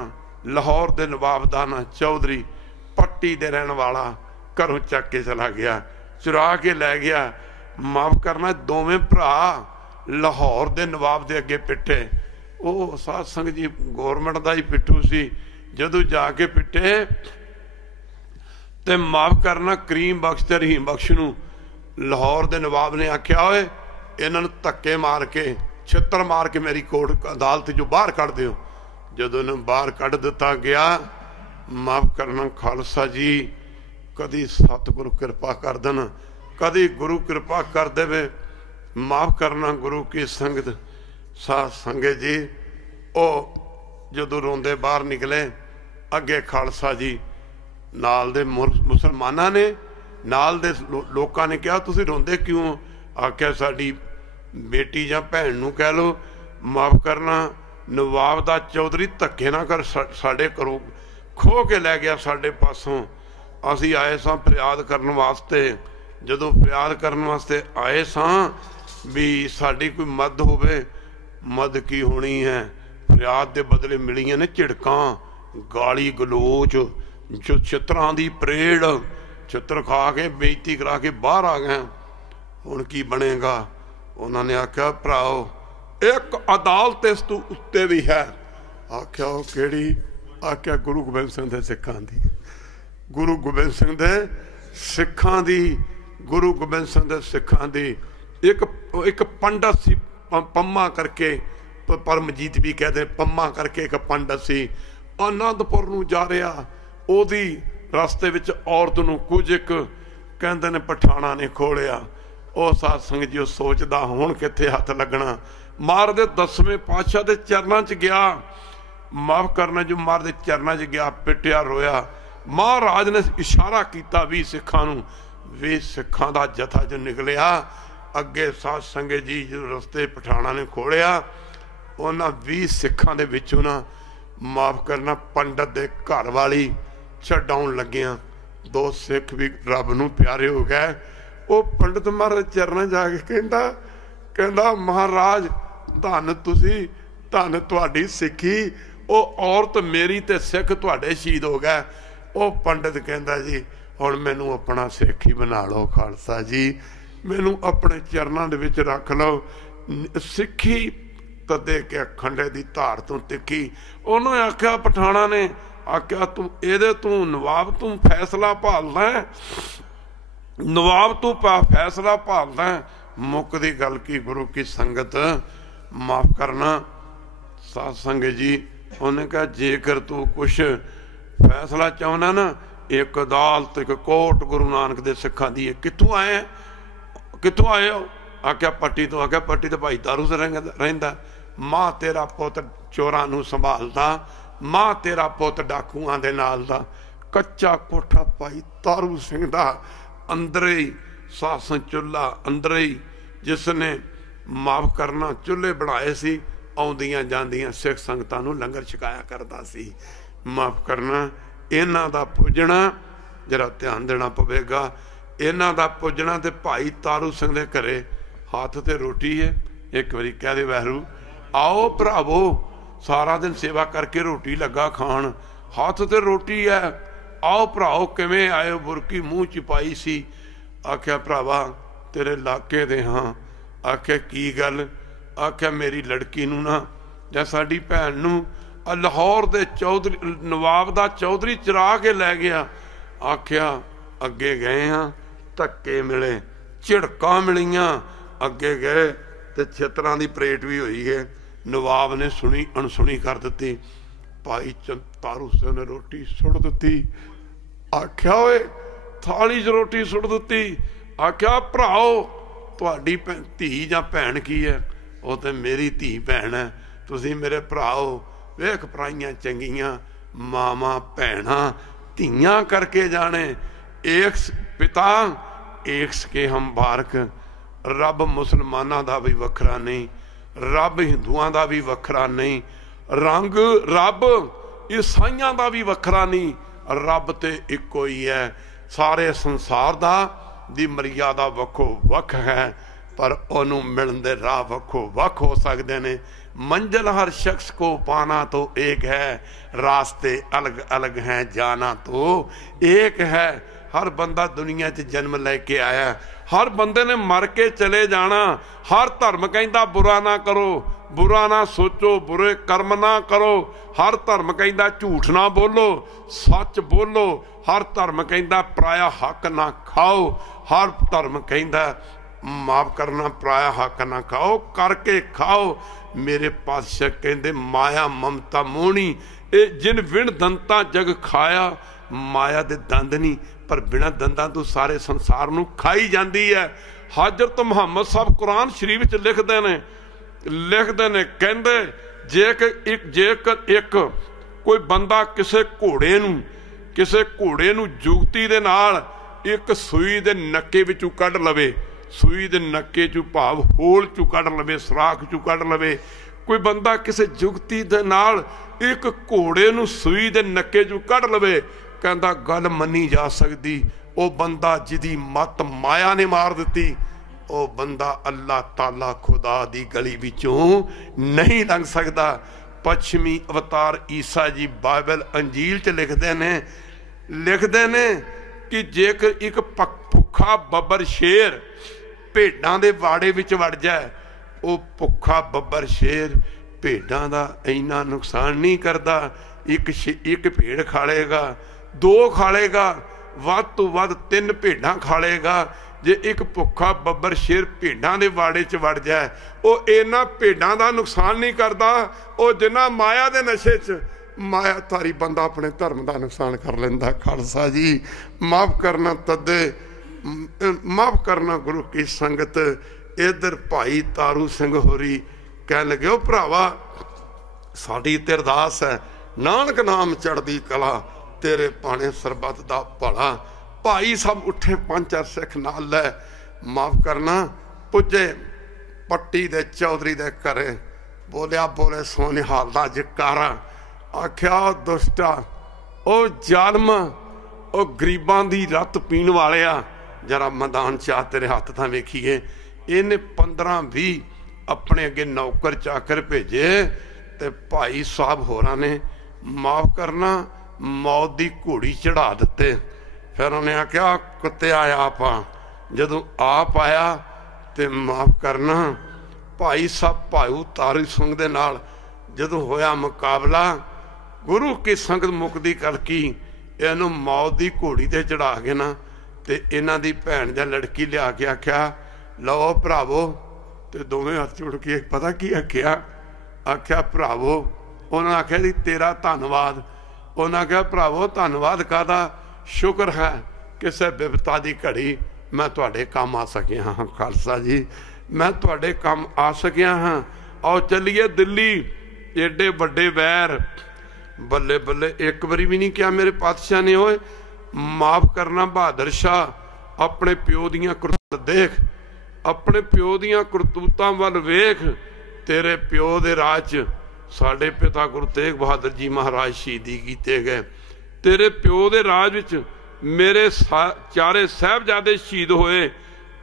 लाहौर दे नवाबदाना चौधरी पट्टी दे रहने वाला घरों चक के चला गया, चुरा के लै गया। माफ करना दोवें भरा लाहौर दे नवाब दे अगे पिट्ठे। वो साध संगत जी गौरमेंट का ही पिट्ठू सी। जदों जाके पिट्ठे ते माफ करना करीम बख्श ते रहीम बख्श नूं लाहौर दे नवाब ने आख्या होए इन्हां नूं धक्के मार के छित्तर मार के मेरी कोर्ट अदालत जो बाहर कढ़ दिओ। जदों इन्हूं बाहर कढ़ दिता गया माफ करना खालसा जी कदी सतगुरु कृपा कर देन, कदी गुरु कृपा कर देवे। माफ करना गुरु की संगत साध संगत जी ओ जदों रोंदे बाहर निकले अगे खालसा जी नाल दे मुसलमानां ने नाल दे लोकां ने कहा तुसीं रोंदे क्यों? आख्या साडी बेटी जां भैन नूं कह लो। माफ करना नवाब दा चौधरी धक्के ना कर साडे घरों खो के लै गया साडे पासों। असीं आए सां फरियाद करन वास्ते। जदों फरियाद करन वास्ते आए सां भी साडी कोई मदद होवे। मदद की होनी है? फरियाद दे बदले मिलियां ने झिड़कां गाली गलोच जो चित्रां दी परेड। चित्र खा के बेइज्जती करा के बाहर आ गए। हुण की बनेगा? उन्होंने आख्या भराओ एक अदालत इस तू उत्ते भी है। आख्या वो केड़ी? आख्या गुरु गोबिंद सिंह दे सिखां दी। गुरु गोबिंद सिंह दे सिखां दी। गुरु गोबिंद सिंह दे सिखां दी। एक पंडित सी पम्मा करके परमजीत भी कहते पम्मा करके एक पंडित सी आनंदपुर नूं जा रहा। ओदी रस्ते विच औरत नूं कुछ एक कहंदे ने पठाणा ने खोलिया। ਉਹ साध संगत जी सोचदा हुण कित्थे हथ लगना। महाराज दे 10वें पातशाह के चरणों च गया, माफ करना जो महाराज के चरणों च गया, पिटिया रोया। महाराज ने इशारा किया 20 सिखां नूं, 20 सिखां दा जथा जो निकलिया अगे साध संगत जी जो रस्ते पठाणा ने खोलिया, उन्हां 20 सिखां दे विचों ना माफ करना पंडित दे घर वाली छड्डाउण लगिया, 2 सिख भी रब नूं प्यारे हो गए। वो पंडित महाराज चरणों जाके कहंदा महाराज धन तुसी, धन तुहाडी सिक्खी, वो औरत मेरी ते सिख तुहाडे शहीद हो गए। वो पंडित कहंदा जी हुण मैनू अपना सिख ही बना लो खालसा जी, मैनू अपने चरणों दे विच रख लो। सिक्खी तदे के खंडे दी धार तों तिखी। उन्होंने आख्या पठाणा ने आख्या तू एदे तू नवाब तू फैसला भालदा है, नवाब तू फैसला भालदा है। मुकदी गल की गुरु की संगत माफ करना साध संगत जी, उन्हें कहा जेकर तू कुछ फैसला चाहना ना, एक अदालत एक कोर्ट गुरु नानक दे सिखां दी है। कित्थों आए हैं, कित्थों आए हो? आख्या पट्टी तो। आख्या पट्टी तो भाई तारू से रहिंदा। मां तेरा पुत चोरां नूं संभालदा, मां तेरा पुत डाकूआं दे नाल दा। कच्चा कोठा भाई तारू सिंह दा, अंदर ही सासन चुल्हा, अंदर ही जिसने माफ करना चुल्हे बनाए सी, आउंदियां जांदियां सिख संगतां नूं लंगर छकाया करदा सी। माफ करना इन्हां दा पुजना जरा ध्यान देना पवेगा। इन्हां दा पुजना ते भाई तारू सिंह दे घरे हाथ ते रोटी है। एक बारी कह दे वैरू आओ भरावो, सारा दिन सेवा करके रोटी लगा खान, हाथ ते रोटी है, आओ भराओ किवें आए? बुरकी मूँह च पाई सी। आख्या भरावा तेरे इलाके दे हाँ। आख्या की गल? आख्या मेरी लड़की नूं ना जां साडी भैन नूं लाहौर दे चौधरी नवाब दा चौधरी चरा के लै गया। आख्या अगे गए हाँ, धक्के मिले, झिड़कां मिलियां, अगे गए तो छितरां दी परेड भी हुई है। नवाब ने सुनी अनसुनी कर दी। भाई तारू सिंह ने रोटी सुट दी। आख्या ओए थाली च रोटी सुट दी। आख्या भराओ तुहाडी धी जां भैन की है? वो तो मेरी धी भैन है, तुसीं मेरे भराओ। वेख पराइयां चंगियां मावां भैणां धीयां करके जाने, एक पिता एक के हम बारक। रब मुसलमानां दा भी वखरा नहीं, रब हिंदुआं दा भी वखरा नहीं, रंग रब ईसाइयां दा भी वखरा नहीं, रब ते इक्को ही है। सारे संसार दा दी मर्यादा वखो वख है, पर उन्होंने मिलन दे राह वखो वख हो सकते ने। मंजिल हर शख्स को पाना तो एक है, रास्ते अलग अलग हैं जाना तो एक है। हर बंदा दुनिया च जन्म लेके आया, हर बंदे ने मर के चले जाना। हर धर्म कहता बुरा ना करो, बुरा ना सोचो, बुरे कर्म ना करो। हर धर्म कहता झूठ ना बोलो, सच बोलो। हर धर्म कहता पराया हक ना खाओ, हर धर्म कहता माफ करना पराया हक ना खाओ, करके खाओ। मेरे पातशाह कहते माया ममता मोहनी ए जिन विण दंता जग खाया। माया दे दंद नहीं, पर बिना दंदा तो सारे संसार नूं खाई जाती है। हजरत मुहम्मद साहब कुरान शरीफ च लिखते ने कहते जेकर एक कोई बंदा किसे घोड़े नूं जुगती दे नाल एक सूई दे नक्के विचों कढ लवे, सूई दे नक्के चू भाव होल चू कढ लवे, सराख चू कढ लवे। कोई बंदा किसी जुगती दे नाल एक घोड़े नूं सूई दे नक्के चू कढ लवे, कहंदा गल मनी जा सकती। वो बंदा जिदी मत माया ने मार दी, वो बंदा अल्लाह ताला खुदा दी गली विचों नहीं लंघ सकता। पश्चिमी अवतार ईसा जी बाइबल अंजील च लिखते ने कि जेकर एक भुखा बब्बर शेर भेडां दे वाड़े विच वड़ जाए, वो भुखा बब्बर शेर भेडां दा इन्ना नुकसान नहीं करता। एक भेड़ खा लेगा, 2 खा लेगा, वध तो वध 3 भेडां खा लेगा। जे एक भुखा बब्बर शेर भेडां दे वाड़े च वड़ जाए, वो इन्ना भेडां दा नुकसान नहीं करता, वो जिन्ना माया दे नशे च माया धारी बंदा अपने धर्म का नुकसान कर लेंदा। खालसा जी माफ करना तदे, माफ करना गुरु की संगत। इधर भाई तारू सिंह होरी कह लगे ओ भरावा साडी ते अरदास है, नानक नाम चढ़दी कला, तेरे पाने सरबत दा भला। भाई सब उठे, 5-4 सिख नाल लै, माफ करना, पुजे पट्टी दे चौधरी दे घरे, बोलिया बोले सोनिहाल दा जकारा। आख्या दुष्टा, ओ जालम, ओ गरीबां दी रत पीण वालिया, जरा मैदान चा तेरे हत्थ तां वेखीए। इन्हें 15-20 अपने अगे नौकर चाकर भेजे, ते भाई साहब होरां ने माफ करना मौत दी घोड़ी चढ़ा दिते। फिर उन्हें आख्या कुत्ते आया आप, जदों आप आया तो माफ करना भाई साहब भाऊ तारू सिंह दे नाल जदों होया मुकाबला, गुरु की संगत मुकदी करकी इनू मौत की घोड़ी ते चढ़ा के ना, तो इन्हां दी भैन या लड़की लिया के आख्या लो भरावो, तो दोवें हथ जुड़ के पता की आख्या, आख्या भरावो, उन्होंने आख्या जी तेरा धन्नवाद। उन्हें आख्या भरावो धन्नवाद काहदा, शुक्र है किसी विपता की घड़ी मैं तुहाडे काम आ सकिया हाँ। खालसा जी मैं तुहाडे काम आ सकिया हाँ, आओ चलिए दिल्ली। एडे वड्डे वैर, बल्ले बल्ले एक बारी भी नहीं किया मेरे पातशाह ने, होए माफ करना बहादुर शाह अपने प्यो दियां करतूतां देख, अपने प्यो दियां करतूतां वल वेख। तेरे प्यो दे राज साडे पिता गुरु तेग बहादुर जी महाराज शहीदी कीते गए, तेरे प्यो दे राज विच मेरे चारे साहबजादे शहीद होए,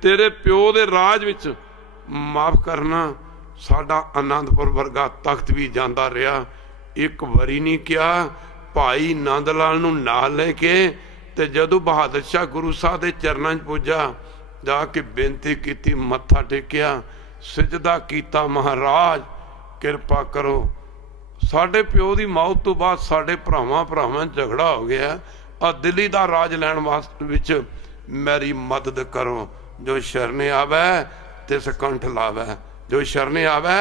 तेरे प्यो दे राज विच माफ करना साडा आनंदपुर वर्गा तख्त भी जांदा रहा। एक बारी नहीं किया। भाई नंद लाल नूं नाल लेके ते जदों बहादुर शाह गुरु साहब दे चरनां च पुज्जा, जाके बेनती की, मत्था टेकिया, सिजदा किया, महाराज किरपा करो, साडे प्यो की मौत तो बाद साडे भरावां झगड़ा हो गया, आ दिल्ली का राज लैण वास्ते विच मेरी मदद करो। जो शरणे आवे तिस कंठ लावे, जो शरणे आवे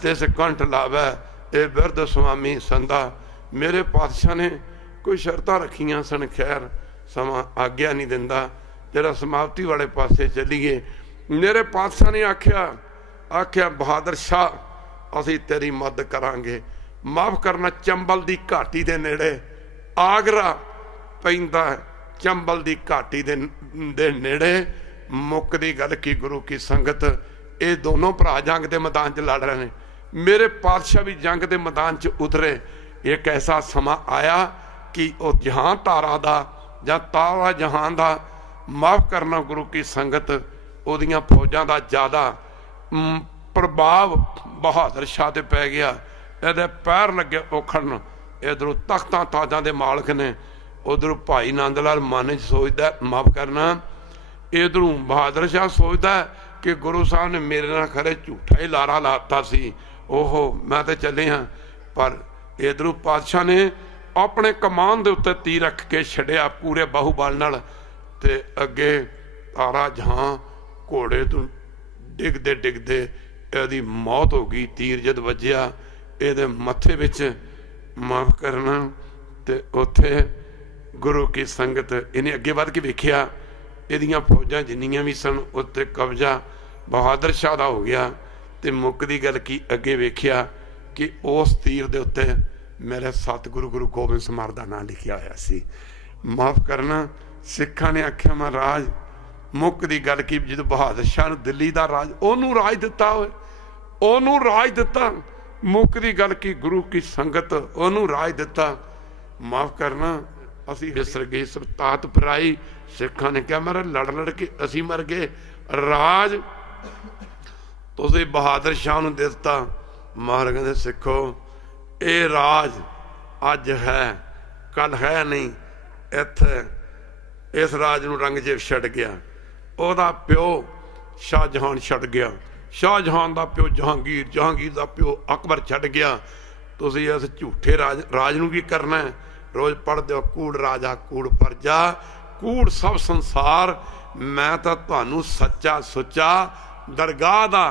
तिस कंठ लावे। ये बिरध स्वामी संधा मेरे पातशाह ने कोई शर्तां रखियां सन, खैर समा आग्या नहीं दिंदा, जरा समाप्ति वाले पासे चलीए। मेरे पातशाह ने आख्या बहादुर शाह असीं तेरी मदद करांगे। माफ करना चंबल की घाटी के नेड़े आगरा पैंदा, चंबल की घाटी दे नेड़े मुकदी गल की गुरु की संगत, ये दोनों भरा जंग के मैदान च लड़ रहे हैं। मेरे पातशाह भी जंग के मैदान च उतरे। एक ऐसा समा आया कि वह जहां तारा दा जां तारा जहां दा, माफ करना गुरु की संगत, उहदियां फौजां दा ज़्यादा प्रभाव बहादुर शाह ते पै गया। ਇਹਦੇ पैर लगे उखड़न, इधरों तख्तां ताजां दे मालक ने, उधरों भाई नंद लाल मन च सोचदा माफ करना, इधरों बहादुर शाह सोचदा कि गुरु साहब ने मेरे नाल खरे झूठा ही लारा लाता सी, ओहो मैं तो चले हाँ। पर इधरों पातशाह ने अपने कमान दे उत्ते तीर रख के छड़िया पूरे बाहूबल नाल, ते अगे तारा जहां घोड़े तो डिगदे डिगदे इहदी मौत हो गई। तीर जद वजया ਇਹਦੇ ਮੱਥੇ ਵਿੱਚ माफ करना, ਤੇ ਉੱਥੇ गुरु की संगत इन्हें अगे वध के वेख्या, ਇਹਦੀਆਂ फौजां जिन्नियां भी सन उत्ते कब्जा बहादुर शाह का हो गया। तो मुक्कदी गल की अगे वेख्या कि उस तीर दे उत्ते मेरे सतगुरु गुरु गोबिंद समर का नाम लिखिया होया सी। माफ करना सिखां ने आख्या महाराज मुक्कदी गल की जो बहादुर शाह नूं दिल्ली का राज ओनू राज दिता होए, ओनू राज दिता। मुक्कदी गल की गुरु की संगत ओनू राज दिता। माफ करना असी बिसर गए सरतात पराई। सिखां ने कहा मेरा लड़ लड़ के असी मर गए, राज तुसीं बहादुर शाह नूं दिता। महाराज कहंदे सिखो ये राज अज है कल है नहीं, इत्थे इस राज नूं रंगजेब छड़ गया, ओहदा प्यो शाहजहान छड़ गया, शाहजहान का प्यो जहांगीर, जहांगीर का प्यो अकबर छड़ गया। तुसीं इस झूठे राज नूं की करना है। रोज़ पढ़दे हो कूड़ राजा कूड़ प्रजा कूड़ सब संसार। मैं तो तुहानूं सच्चा सुच्चा दरगाह दा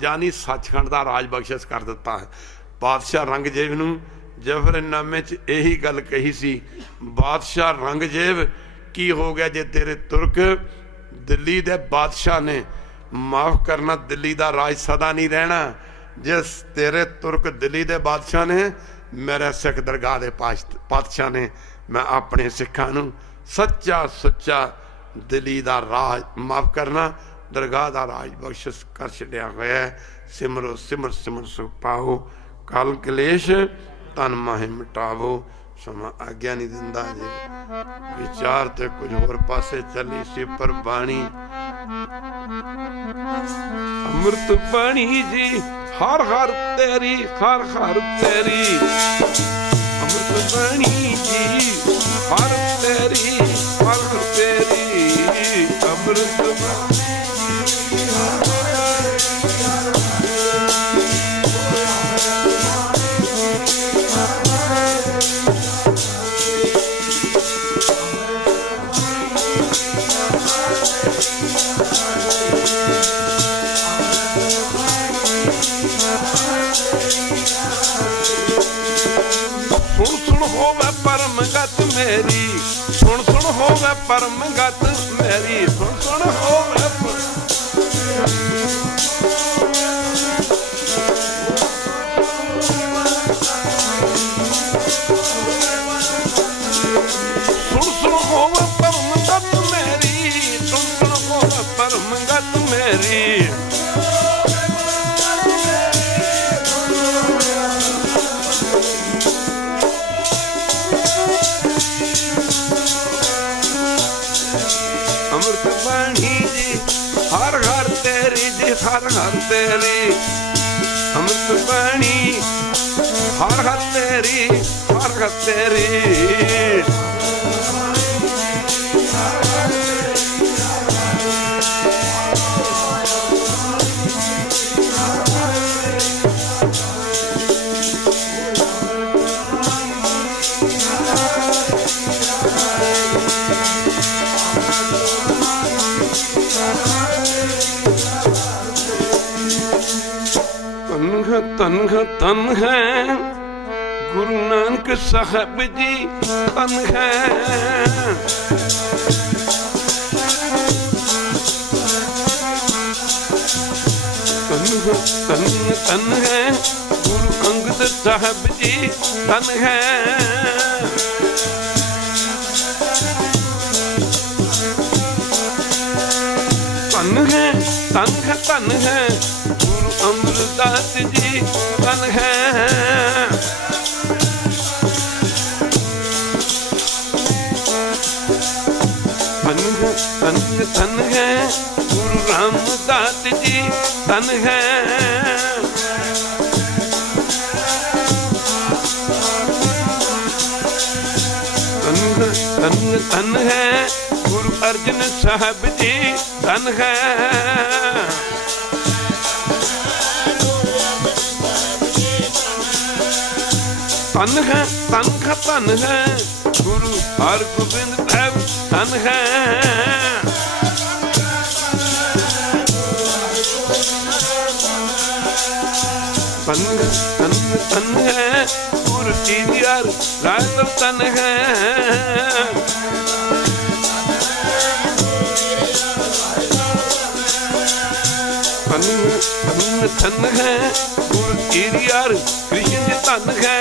जानी सचखंड का राज बख्शिश कर दिता है। बादशाह रंगजेब नूं जफरनामे च यही गल कही सी, बादशाह रंगजेब की हो गया जे तेरे तुर्क दिल्ली दे बादशाह ने। माफ करना दिल्ली का राज सदा नहीं रहना। जिस तेरे तुर्क दिल्ली दे बादशाह ने मेरे सिख दरगाह दे पातशाह ने मैं अपने सिखां नूं सच्चा सुच्चा दिल्ली दा राज माफ करना दरगाह दा राज बख्शिश कर छड्या होया। सिमरो सिमर सिमर सुख पाओ कल कलेश तन माहे मिटावो। समा आग्या नहीं दिंदा जी विचार ते कुछ होर पासे चली सी पर बाणी अमृत बाणी जी हर हर तेरी हर हर तेरी अमृत बाणी जी हर तेरी हर हर तेरी अमृत बाणी मेरी सुन सुन होवे परम गत मेरी सुन सुन होवे सुन सुन होवे परम गत मेरी सुन सुन होवे परम गत मेरी हर हर तेरी जी हर हर तेरी अमृत बाणी हर हर तेरी हर हर तेरी तन है गुरु नानक साहब जी तन है तन है गुरु अंगद साहब जी तन है तन है तन है तन है गुरु अमरदास जी तन है तन है गुरु रामदास जी तन है तन है गुरु अर्जन साहब जी तन है तन है तन है गुरु हरगोबिंद साहब तन है तन है गुरु टीडीआर राघव तन है तन है गुरु टीडीआर कृष्ण जी तन है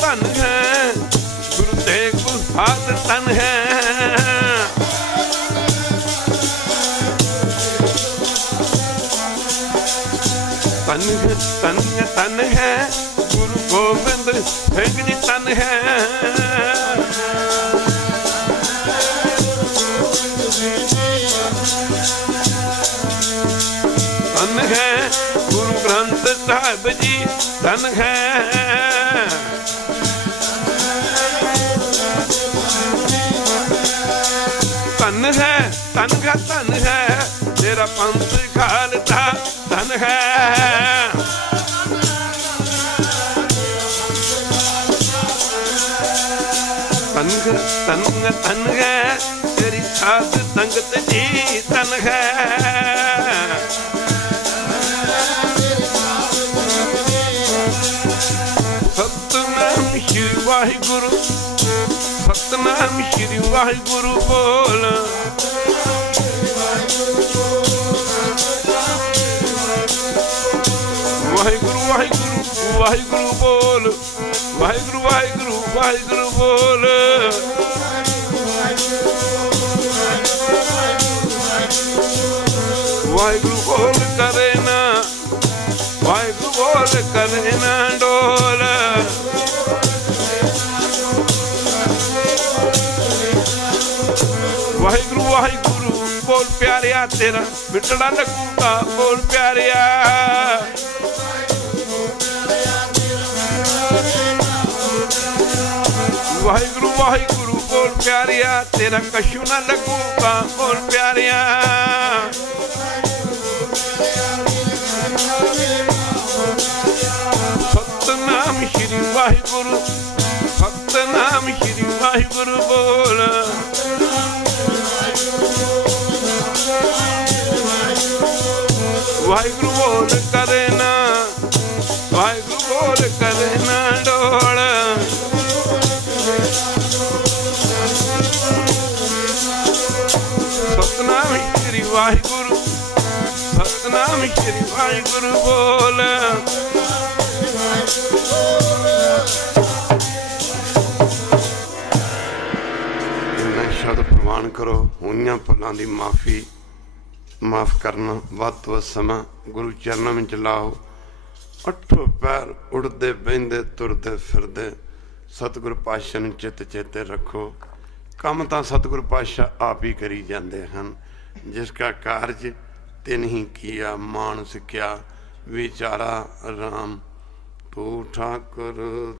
तन है गुरु तेग बहादुर तन है तन है गुरु गोबिंद सिंह जी तन है तन है गुरु ग्रंथ साहब जी तन है तन है तेरा पंथ खालसा तन है तन है तेरी साध संगत जी तन है सतनाम श्री वाहिगुरु ਸਤਨਾਮ ਸ਼੍ਰੀ ਵਾਹਿਗੁਰੂ ਬੋਲ। ਵਾਹਿਗੁਰੂ ਵਾਹਿਗੁਰੂ ਵਾਹਿਗੁਰੂ ਬੋਲ। ਵਾਹਿਗੁਰੂ ਵਾਹਿਗੁਰੂ ਵਾਹਿਗੁਰੂ ਬੋਲ। ਵਾਹਿਗੁਰੂ ਬੋਲ ਕਰੇ ਨਾ, ਵਾਹਿਗੁਰੂ ਬੋਲ ਕਰੇ ਨਾ ਡੋਲ। ਵਾਹਿਗੁਰੂ ਵਾਹਿਗੁਰੂ ਬੋਲ ਪਿਆਰਿਆ, ਤੇਰਾ ਵਿਟੜਾ ਲੱਗੂਗਾ ਬੋਲ ਪਿਆਰਿਆ। ਵਾਹਿਗੁਰੂ ਵਾਹਿਗੁਰੂ ਬੋਲ ਪਿਆਰਿਆ, ਤੇਰਾ ਕਛੂ ਨਾ ਲੱਗੂਗਾ ਬੋਲ ਪਿਆਰਿਆ। ਸਤਨਾਮ ਸ਼੍ਰੀ ਵਾਹਿਗੁਰੂ, ਸਤਨਾਮ ਸ਼੍ਰੀ ਵਾਹਿਗੁਰੂ ਬੋਲ। ਵਾਹਿਗੁਰੂ ਬੋਲ ਕਰੇ ਨਾ, ਵਾਹਿਗੁਰੂ ਬੋਲ ਕਰੇ ਨਾ ਡੋਲ। ਸਤਨਾਮ ਸ਼੍ਰੀ ਵਾਹਿਗੁਰੂ, ਸਤਨਾਮ ਸ਼੍ਰੀ ਵਾਹਿਗੁਰੂ ਬੋਲ। ਇੰਨਾ ਸ਼ਬਦ ਪ੍ਰਵਾਨ ਕਰੋ। ਹੋਈਆਂ ਭੁੱਲਾਂ ਦੀ ਮਾਫੀ, ਮਾਫ ਕਰਨਾ। ਵੱਧ ਤੋਂ ਵੱਧ ਸਮਾਂ ਗੁਰੂ ਚਰਨਾਂ ਵਿੱਚ ਲਾਓ। ਅੱਠੋ ਪੈਰ ਉੱਡਦੇ ਬਹਿੰਦੇ ਤੁਰਦੇ ਫਿਰਦੇ ਸਤਿਗੁਰੂ ਪਾਤਸ਼ਾਹ ਨੂੰ ਚਿੱਤ ਚੇਤੇ ਰੱਖੋ। ਕੰਮ ਤਾਂ ਸਤਿਗੁਰੂ ਪਾਤਸ਼ਾਹ ਆਪ ਹੀ ਕਰੀ ਜਾਂਦੇ ਹਨ। ਜਿਸ ਕਾ ਕਾਰਜ ਤਿਨ ਹੀ ਕੀਆ, ਮਾਨ ਸਿੱਖਿਆ ਵਿਚਾਰਾ ਰਾਮ। ਤੂੰ ਠਾਕੁਰ